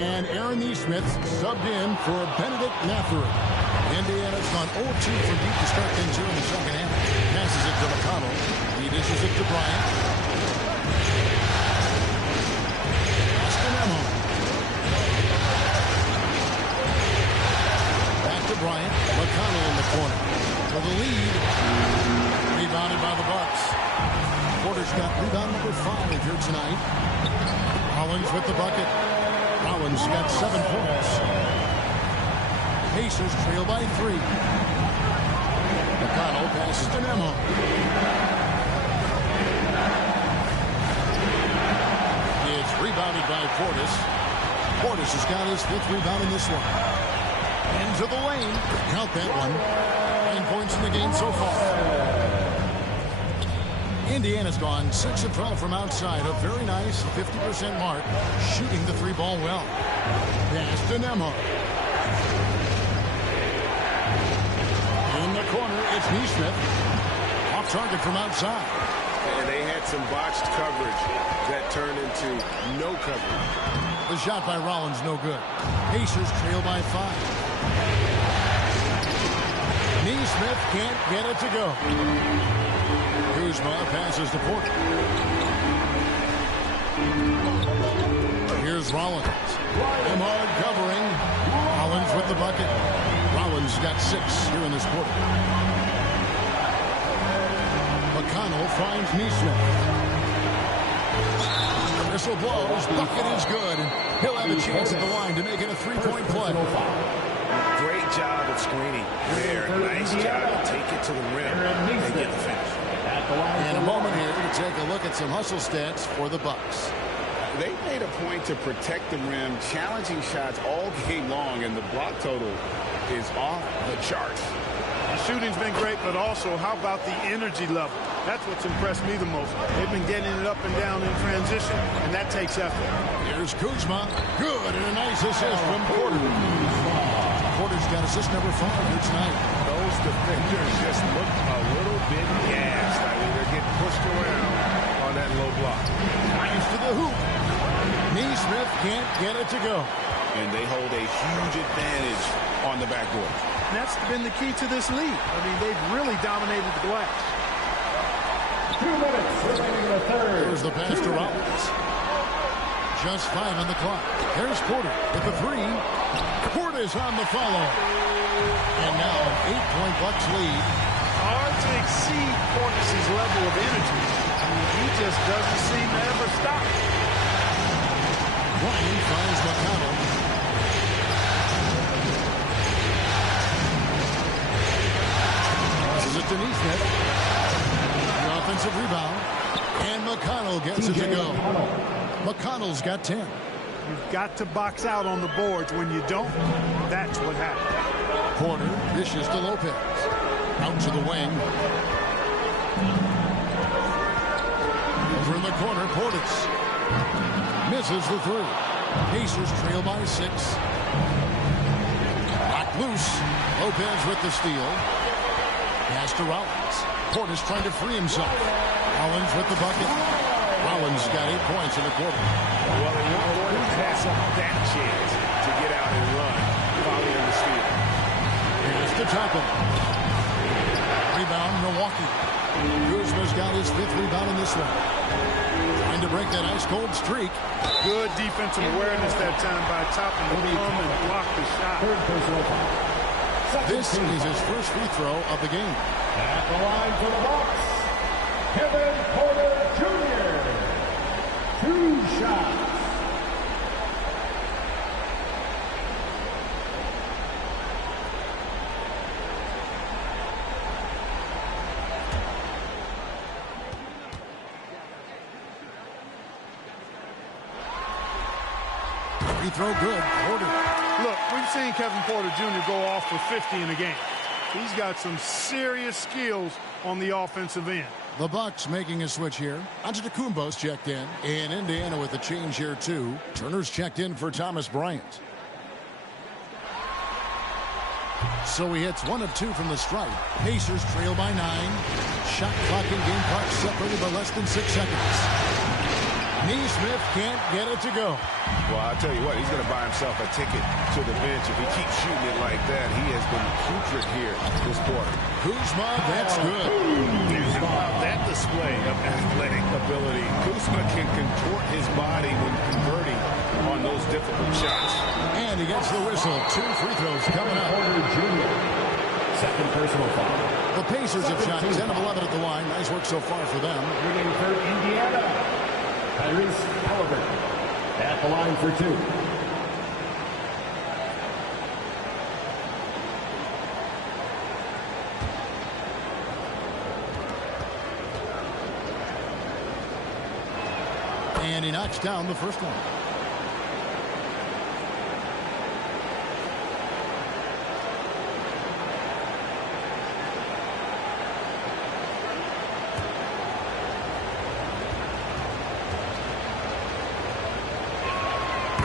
And Aaron Nesmith subbed in for Benedict Mathurin. Indiana's gone 0-2 from deep to start things here in the second half. Passes it to McConnell. He dishes it to Bryant. Back to Bryant. McConnell in the corner. For the lead. Rebounded by the Bucks. Porter's got rebound number 5 here tonight. Rollins with the bucket. Rollins got 7 points. Pacers trail by 3. McConnell passes to Nemo. It's rebounded by Portis. Portis has got his 5th rebound in this one. Into the lane. Count that one. 9 points in the game so far. Indiana's gone 6 of 12 from outside. A very nice 50% mark. Shooting the 3-ball well. Pass to Nemo. In the corner, it's Nesmith. Off target from outside. And they had some botched coverage that turned into no coverage. The shot by Rollins, no good. Pacers trail by 5. Nesmith can't get it to go. Kuzma passes to Porter. Here's Rollins. Lamar covering. Rollins with the bucket. Rollins got 6 here in this quarter. McConnell finds Nesmith. Whistle blows. Bucket is good. He'll have a chance at the line to make it a 3-point play. Great job of screening there. Nice job to take it to the rim and get the finish. And a moment here to take a look at some hustle stats for the Bucks. They made a point to protect the rim, challenging shots all game long, and the block total is off the charts. The shooting's been great, but also how about the energy level? That's what's impressed me the most. They've been getting it up and down in transition, and that takes effort. Here's Kuzma. Good, and a nice assist from Porter. Porter's got assist number 5 here tonight. Those defenders just look a little bit gassed. I mean, they're getting pushed around on that low block. Nice to the hoop. Nesmith can't get it to go. And they hold a huge advantage on the backboard. And that's been the key to this lead. I mean, they've really dominated the glass. 2 minutes remaining in the third. Here's the pass to Rollins. Just 5 on the clock. Here's Porter with the 3. Porter's on the follow. And now an 8-point Bucks lead. Hard to exceed Portis' level of energy. I mean, he just doesn't seem to ever stop. Ryan finds McConnell. Passes it to Nesmith. An offensive rebound. And McConnell gets it to go. McConnell's got 10. You've got to box out on the boards. When you don't, that's what happens. Porter dishes to Lopez. Out to the wing. Over in the corner, Portis. Misses the 3. Pacers trail by 6. Locked loose. Lopez with the steal. Pass to Rollins. Portis trying to free himself. Rollins with the bucket. Rollins got 8 points in the quarter. Well, they won't want to pass up that chance to get out and run following the steal. Here's to Toppin. rebound, Milwaukee. Kuzma's got his 5th rebound in this one. Trying to break that ice-cold streak. Good defensive awareness that time by Toppin to come and block the shot. This is his first free throw of the game. At the line for the Bucks, Kevin Porter Jr. 2 shots. Free throw good. Porter. Look, we've seen Kevin Porter Jr. go off for 50 in a game. He's got some serious skills on the offensive end. The Bucks making a switch here. Antetokounmpo's checked in. And Indiana with a change here, too. Turner's checked in for Thomas Bryant. So he hits 1 of 2 from the stripe. Pacers trail by 9. Shot clock and game clock separated by less than 6 seconds. Neesmith can't get it to go. Well, I'll tell you what, he's going to buy himself a ticket to the bench. If he keeps shooting it like that, he has been putrid here this quarter. Kuzma, that's good. And how about that display of athletic ability? Kuzma can contort his body when converting on those difficult shots. And he gets the whistle. 2 free throws coming up. Porter Jr. Second personal foul. The Pacers have shot 10 of 11 at the line. Nice work so far for them. Bringing for Indiana, Tyrese Halliburton at the line for 2. And he knocks down the first one.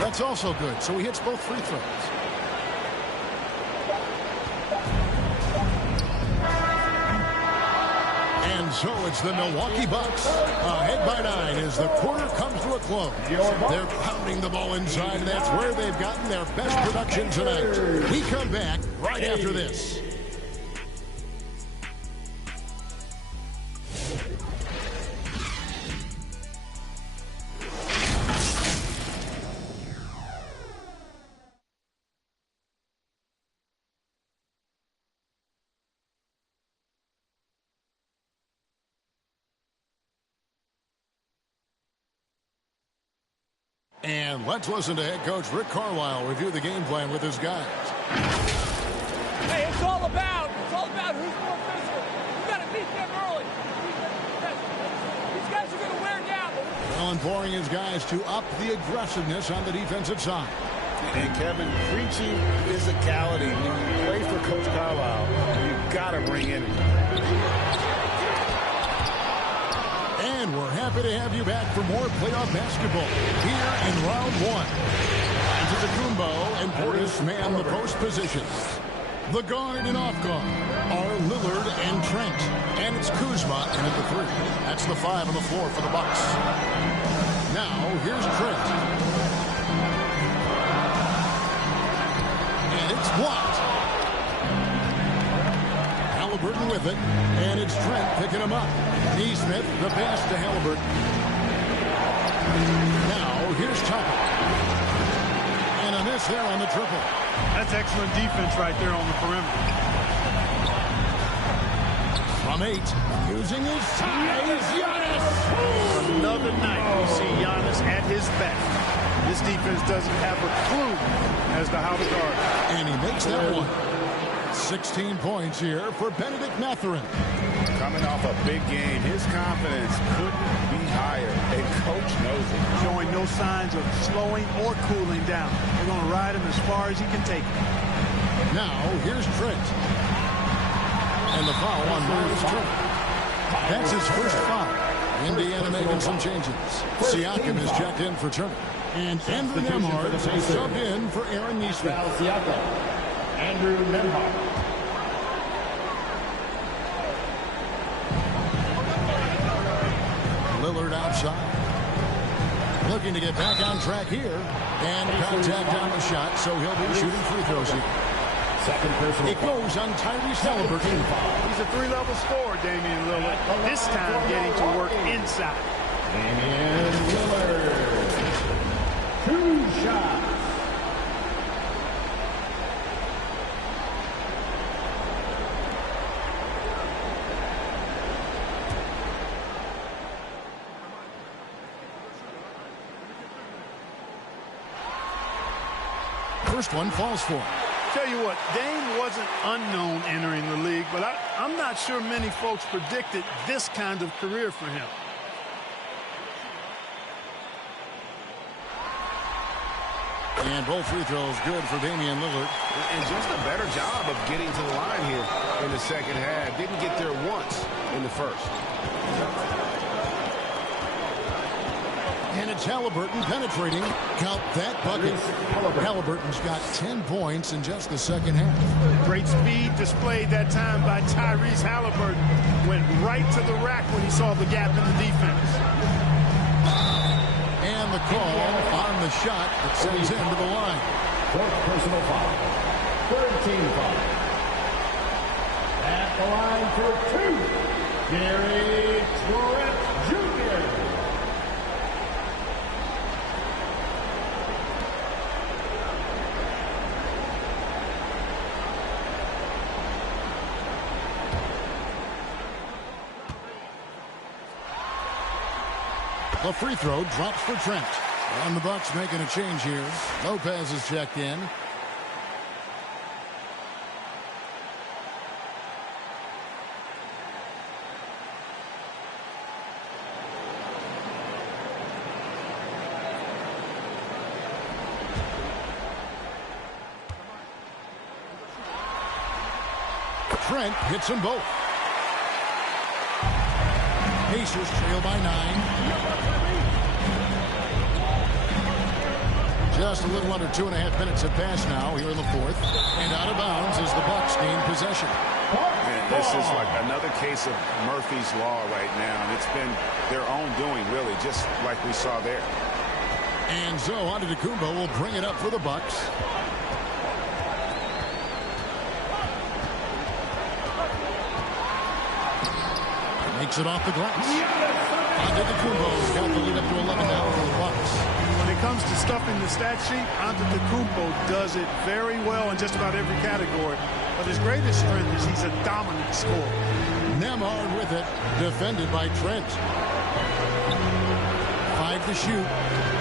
That's also good, so he hits both free throws. And so it's the Milwaukee Bucks ahead by 9 as the quarter comes to a close. They're pounding the ball inside, and that's where they've gotten their best production tonight. We come back right after this. And let's listen to head coach Rick Carlisle review the game plan with his guys. Hey, it's all about who's more physical. You got to beat them early. These guys are going to wear down. Well, imploring his guys to up the aggressiveness on the defensive side. And Kevin, preaching physicality. When you play for Coach Carlisle, you've got to bring in. And we're happy to have you back for more playoff basketball here in round 1. Antetokounmpo and Portis man the post positions. The guard and off guard are Lillard and Trent. And it's Kuzma in at the 3. That's the 5 on the floor for the Bucks. Now, here's Trent. And it's blocked. Halliburton with it, and it's Trent picking him up. Neesmith, the pass to Halliburton. Now, here's Tucker. And a miss there on the triple. That's excellent defense right there on the perimeter. From 8, using his size, Giannis. Another night, we see Giannis at his best. This defense doesn't have a clue as to how to guard. And he makes that one. 16 points here for Benedict Mathurin. Coming off a big game, his confidence couldn't be higher, and Coach knows it. Showing no signs of slowing or cooling down. They're going to ride him as far as he can take him. Now, here's Trent. And the foul on Myers Trent. That's his first foul. Indiana making some changes. Siakam is checked in for Turner. And Andrew Nembhard is subbed in for Aaron Neesmith. Andrew Nembhard. Lillard outside. Looking to get back on track here. And contact on the shot, so he'll be shooting free throws here. Second personal. It goes on Tyrese Halliburton. He's a three-level scorer, Damian Lillard. This time getting to work inside. Damian Lillard. 2 shots. First one falls for him. Tell you what, Dame wasn't unknown entering the league, but I'm not sure many folks predicted this kind of career for him. And both free throws good for Damian Lillard. And just a better job of getting to the line here in the second half. Didn't get there once in the first. And it's Halliburton penetrating. Count that bucket. Halliburton's got 10 points in just the second half. Great speed displayed that time by Tyrese Halliburton. Went right to the rack when he saw the gap in the defense. And the call on the shot that sends him to the line. Fourth personal foul. Third team foul. At the line for 2. Gary Trent Jr. The free throw drops for Trent. And the Bucks making a change here. Lopez is checked in. Trent hits them both. Pacers trail by 9. Just a little under 2.5 minutes have passed now here in the fourth. And out of bounds as the Bucks gain possession. And this is like another case of Murphy's Law right now. And it's been their own doing, really, just like we saw there. And so Antetokounmpo will bring it up for the Bucks. Makes it off the glass. Antetokounmpo's got the lead up to 11 now for the Bucks. When it comes to stuffing the stat sheet, Antetokounmpo does it very well in just about every category. But his greatest strength is he's a dominant scorer. Nemhard with it, defended by Trent. 5 to shoot.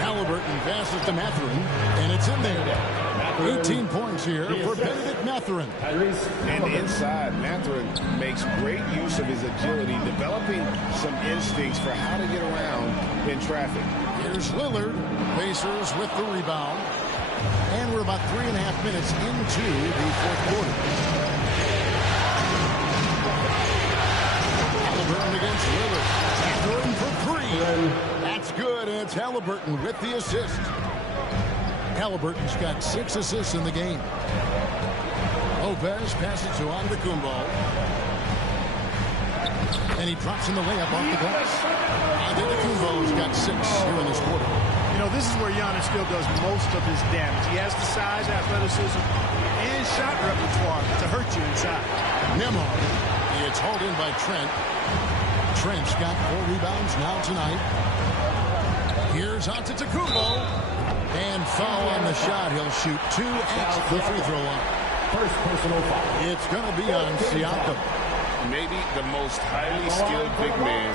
Halliburton passes to Mathurin, and it's in there. 18 points here for Benedict Mathurin. And inside, Mathurin makes great use of his agility, developing some instincts for how to get around in traffic. Here's Lillard. Pacers with the rebound. And we're about 3.5 minutes into the fourth quarter. Halliburton against Lillard. Mathurin for 3. That's good, and it's Halliburton with the assist. Halliburton's got 6 assists in the game. Lopez passes to Antetokounmpo. And he drops in the layup off the glass. Antetokounmpo's got 6 here in this quarter. You know, this is where Giannis still does most of his damage. He has the size, athleticism, and shot repertoire to hurt you inside. Nemhard. It's hauled in by Trent. Trent's got 4 rebounds now tonight. Here's Antetokounmpo. And foul on the shot. He'll shoot 2 at the free throw line. First personal foul. It's going to be on Siakam. Maybe the most highly skilled big man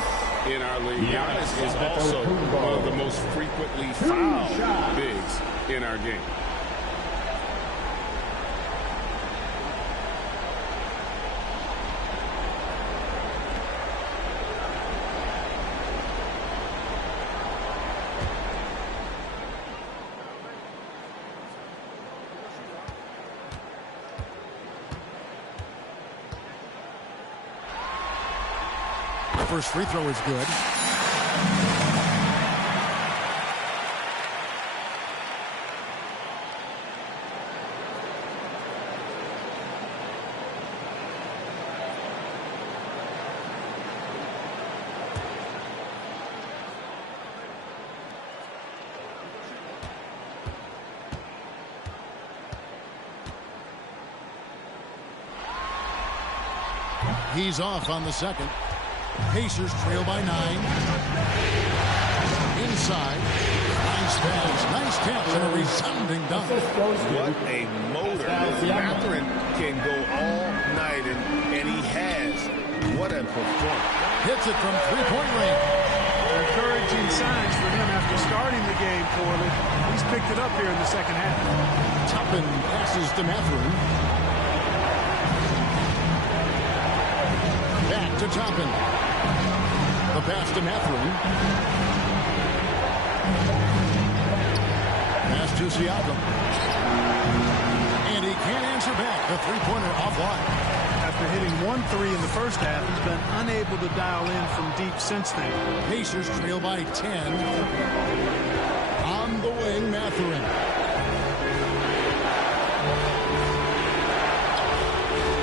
in our league. Giannis is also one of the most frequently fouled bigs in our game. First free throw is good. He's off on the second. Pacers trail by 9. Inside. Nice pass. Nice catch and a resounding dunk. What a motor. Mathurin can go all night, and he has. What a performance. Hits it from three-point range. Encouraging signs for him after starting the game poorly. He's picked it up here in the second half. Toppin passes to Mathurin. Back to Toppin. The pass to Mathurin. Pass to Siakam. And he can't answer back. The three-pointer offline. After hitting 1 3 in the first half, he's been unable to dial in from deep since then. Pacers trail by 10. On the wing, Mathurin.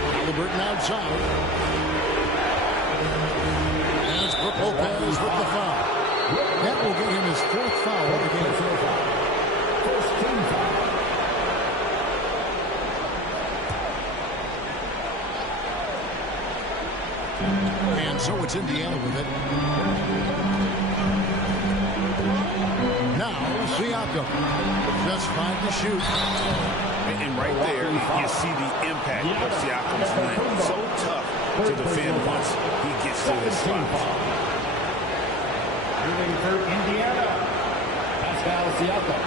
Halliburton outside. As Brook Lopez with the foul. That will get him his 4th foul of the game. First team foul. And so it's Indiana with it. Now Siakam. Just 5 to shoot. And right there, you see the impact of Siakam's length. So tough to defend once he gets to his spot. Moving for Indiana. Pascal Siakam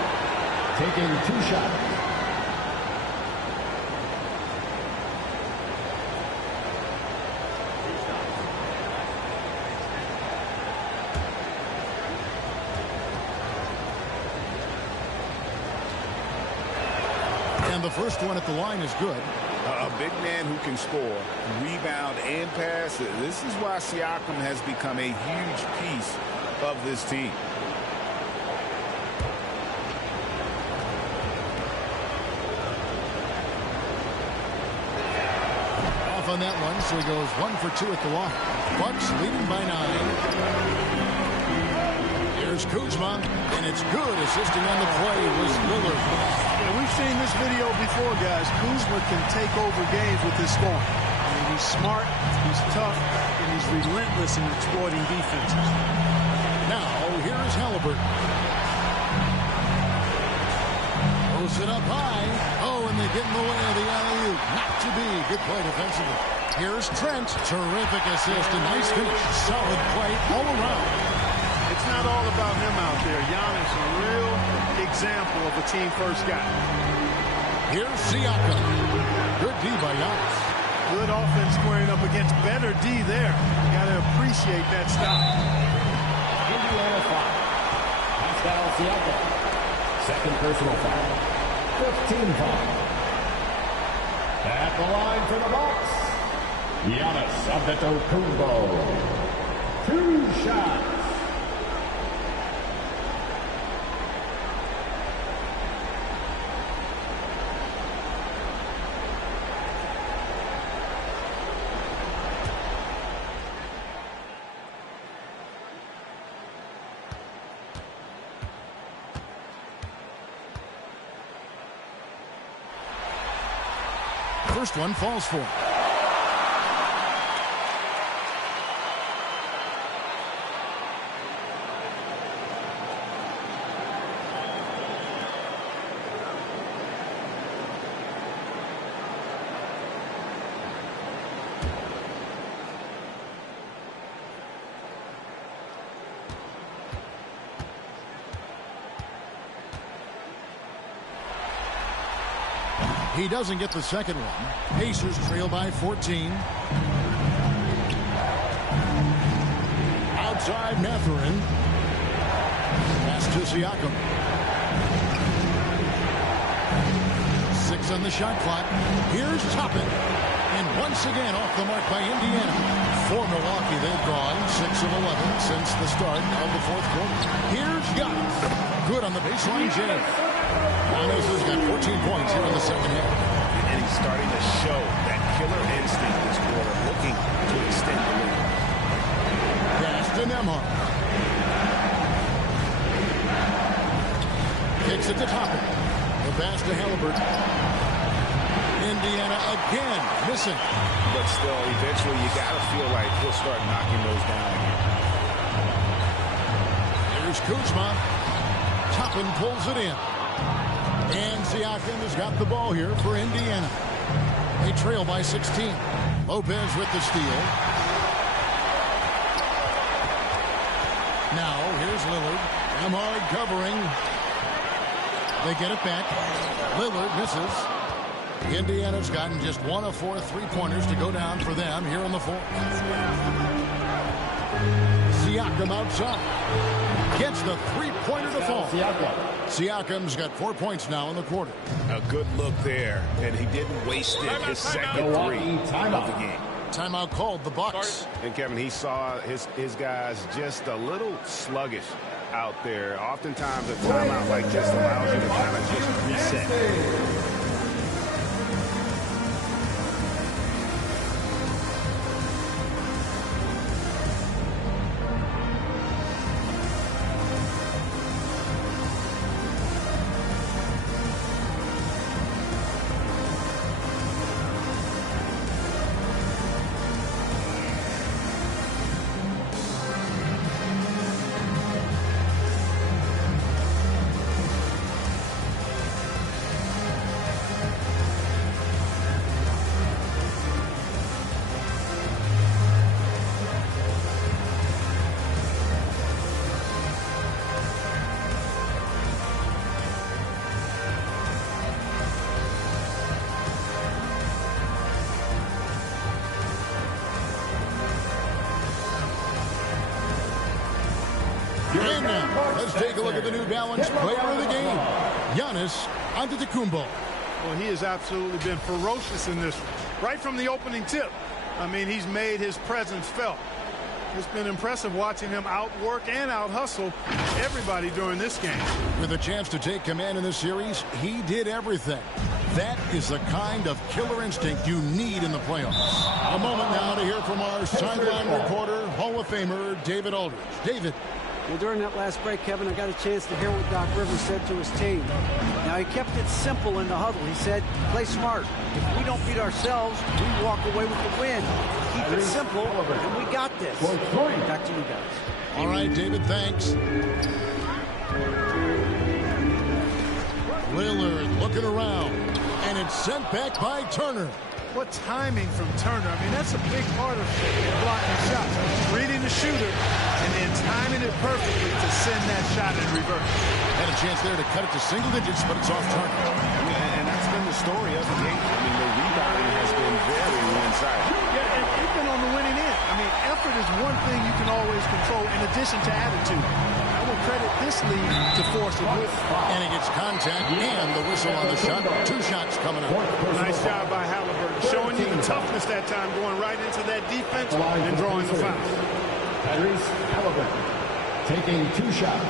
taking 2 shots. And the first one at the line is good. A big man who can score, rebound, and pass. This is why Siakam has become a huge piece of this team. Off on that one, so he goes 1 for 2 at the line. Bucks leading by 9. Here's Kuzma, and it's good. Assisting on the play was Lillard. Yeah, we've seen this video before, guys. Kuzma can take over games with his scoring. I mean, he's smart, he's tough, and he's relentless in exploiting defenses. Now, here's Halliburton. Throws it up high. Oh, and they get in the way of the alley-oop. Not to be. Good play defensively. Here's Trent. Terrific assist. A nice finish. Solid play all around. It's not all about him out there. Giannis, a real example of a team first guy. Here's Siakam. Good D by Giannis. Good offense squaring up against better D there. Got to appreciate that stop. Indiana foul. Pascal Siakam. Second personal foul. 15 foul. At the line for the Bucks, Giannis Antetokounmpo. 2 shots. First one falls for him. He doesn't get the second one. Pacers trail by 14. Outside Mathurin. Pass to Siakam. 6 on the shot clock. Here's Toppin. And once again off the mark by Indiana. For Milwaukee, they've gone 6 of 11 since the start of the 4th quarter. Here's Giannis. Good on the baseline jam. Giannis has got 14 points here in the second half. And he's starting to show that killer instinct this quarter, looking to extend the lead. Pass to Nembhard. Kicks it to Toppin. The pass to Halliburton. Indiana again missing. but still, eventually you got to feel like he'll start knocking those down again. Here's Kuzma. Toppin pulls it in. And Siakam has got the ball here for Indiana. They trail by 16. Lopez with the steal. Now, here's Lillard. Ahmad covering. They get it back. Lillard misses. Indiana's gotten just 1 of 4 three-pointers to go down for them here in the fourth. Siakam outside. Gets the three-pointer to fall. Siakam's got 4 points now in the quarter. A good look there, and he didn't waste it. His second three of the game. Timeout called the Bucks. And Kevin, he saw his guys just a little sluggish out there. Oftentimes a timeout like this allows you to kind of just reset. And now, let's take a look at the New Balance player of the game, Giannis Antetokounmpo. Well, he has absolutely been ferocious in this one. Right from the opening tip. I mean, he's made his presence felt. It's been impressive watching him outwork and out-hustle everybody during this game. With a chance to take command in this series, he did everything. That is the kind of killer instinct you need in the playoffs. A moment now to hear from our sideline reporter, Hall of Famer David Aldridge. David. Well, during that last break, Kevin, I got a chance to hear what Doc Rivers said to his team. Now, he kept it simple in the huddle. He said, play smart. If we don't beat ourselves, we walk away with the win. Keep it simple, and we got this. Back to you guys. All right, David, thanks. Lillard looking around, and it's sent back by Turner. What timing from Turner. I mean, that's a big part of blocking shots. Reading the shooter and then timing it perfectly to send that shot in reverse. Had a chance there to cut it to single digits, but it's off Turner. And that's been the story of the game. I mean, the rebounding has been very one-sided. Yeah, and it's been on the winning end. I mean, effort is one thing you can always control in addition to attitude. I will credit this lead to force it with. And he gets contact and the whistle on the shot. 2 shots coming up. Nice job by Halliburton. Showing you the toughness that time, going right into that defense and drawing the foul. Tyrese Halliburton taking 2 shots.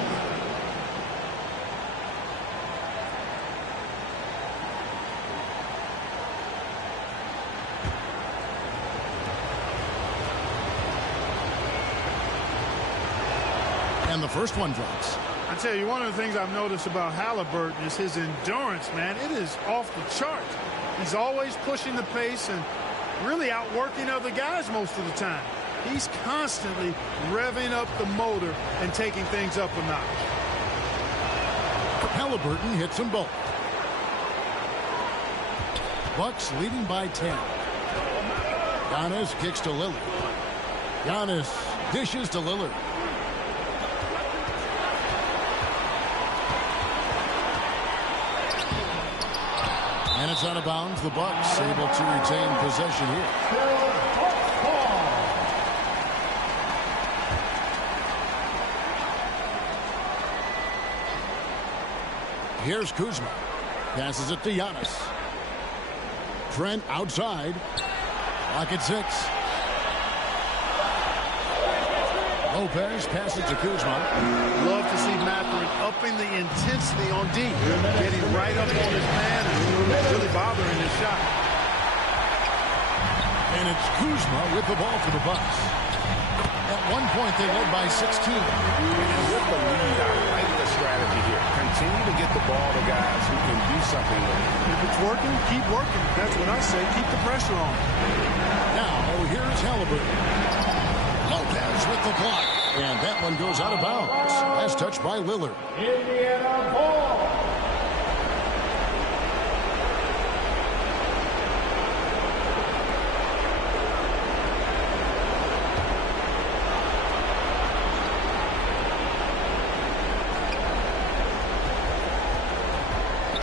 And the first one drops. I tell you, one of the things I've noticed about Halliburton is his endurance, man. It is off the chart. He's always pushing the pace and really outworking other guys most of the time. He's constantly revving up the motor and taking things up a notch. Halliburton hits them both. Bucks leading by 10. Giannis kicks to Lillard. Giannis dishes to Lillard. And it's out of bounds. The Bucks able to retain possession here. Here's Kuzma. Passes it to Giannis. Trent outside. Clock at 6. Lopez passes to Kuzma. Love to see Mathurin upping the intensity on D. Getting right up on his man and really bothering his shot. And it's Kuzma with the ball for the Bucks. At one point, they led by 16. And with the lead, I like the strategy here. Continue to get the ball to guys who can do something with it. If it's working, keep working. That's what I say. Keep the pressure on. Now, here's Halliburton. Lopez with the block. And that one goes out of bounds. Last touch by Lillard. Indiana ball.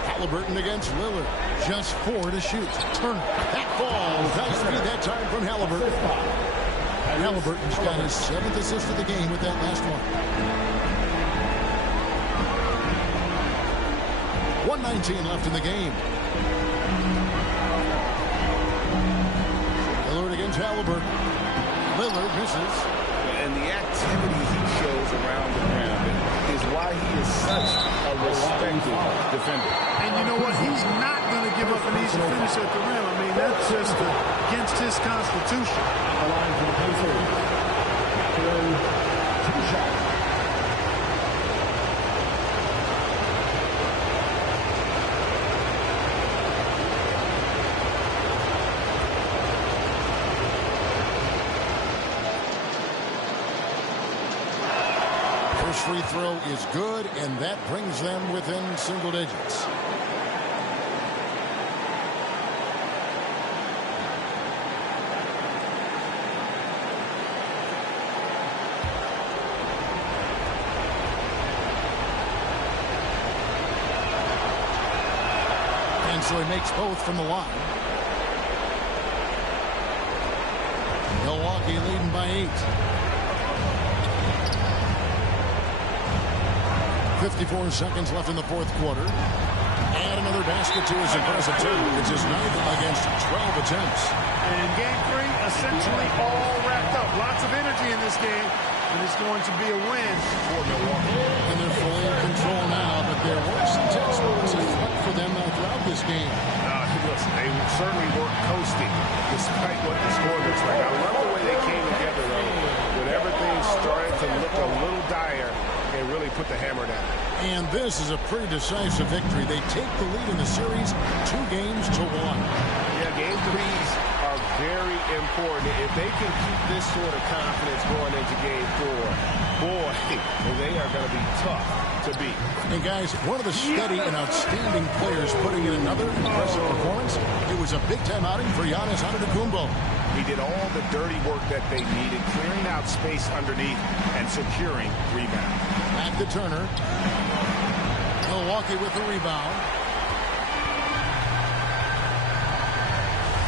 Halliburton against Lillard. Just 4 to shoot. Turner. That falls. Nice feed that time from Halliburton. Halliburton's got his 7th assist of the game with that last one. 1:19 left in the game. Lillard against Halliburton. Lillard misses. And the activity he shows around the rim is why he is such a respected defender. And you know what? He's not going to give up an easy finish at the rim. I mean, that's just against his constitution. The line for the Pacers. 2 shots. First free throw is good, and that brings them within single digits. And so he makes both from the line. Milwaukee leading by 8. 54 seconds left in the fourth quarter. And another basket to his impressive team. It's his 9th against 12 attempts. And game 3, essentially all wrapped up. Lots of energy in this game, and it's going to be a win for Milwaukee. And they're fully in control now, but there were some tense moments of threat for them throughout this game. Listen, they certainly weren't coasting despite what the score looks like. I love the way they came together, though. When everything started to look a little dire, they really put the hammer down. And this is a pretty decisive victory. They take the lead in the series 2 games to 1. Yeah, game 3s are very important. If they can keep this sort of confidence going into game 4, boy, they are going to be tough to beat. And guys, one of the steady and outstanding players putting in another impressive performance. It was a big-time outing for Giannis Antetokounmpo. He did all the dirty work that they needed, clearing out space underneath and securing rebounds. Back to Turner. Milwaukee with the rebound.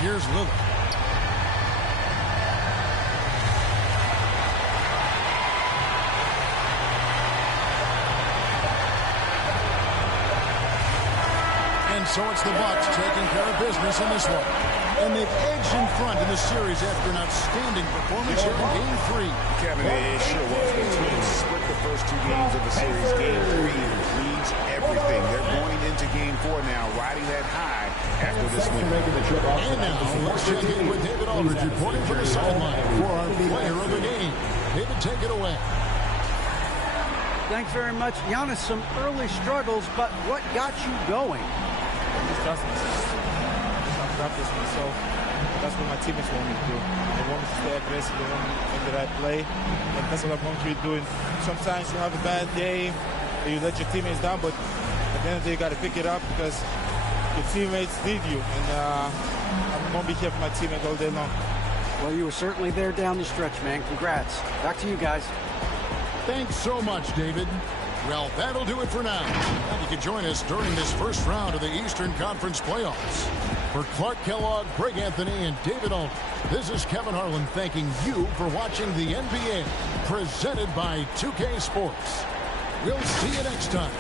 Here's Lillard. And so it's the Bucks taking care of business in this one. And they've edged in front in the series after an outstanding performance here in Game 3. Kevin, it sure was. The team split the first 2 games of the series. Game 3 leads everything. They're going into Game 4 now, riding that high after this win. And now, let's check in with David Aldridge reporting from the sideline for our player of the game. David, take it away. Thanks very much. Giannis, some early struggles, but what got you going? Just trust myself. Just practice myself. That's what my teammates want me to do. They want me to stay aggressive. They want me to make the right play. And that's what I'm going to be doing. Sometimes you have a bad day, you let your teammates down, but at the end of the day, you got to pick it up because your teammates need you. And I'm going to be here for my teammates all day long. Well, you were certainly there down the stretch, man. Congrats. Back to you guys. Thanks so much, David. Well, that'll do it for now. And you can join us during this first round of the Eastern Conference playoffs. For Clark Kellogg, Greg Anthony, and David Aldridge, this is Kevin Harlan thanking you for watching the NBA, presented by 2K Sports. We'll see you next time.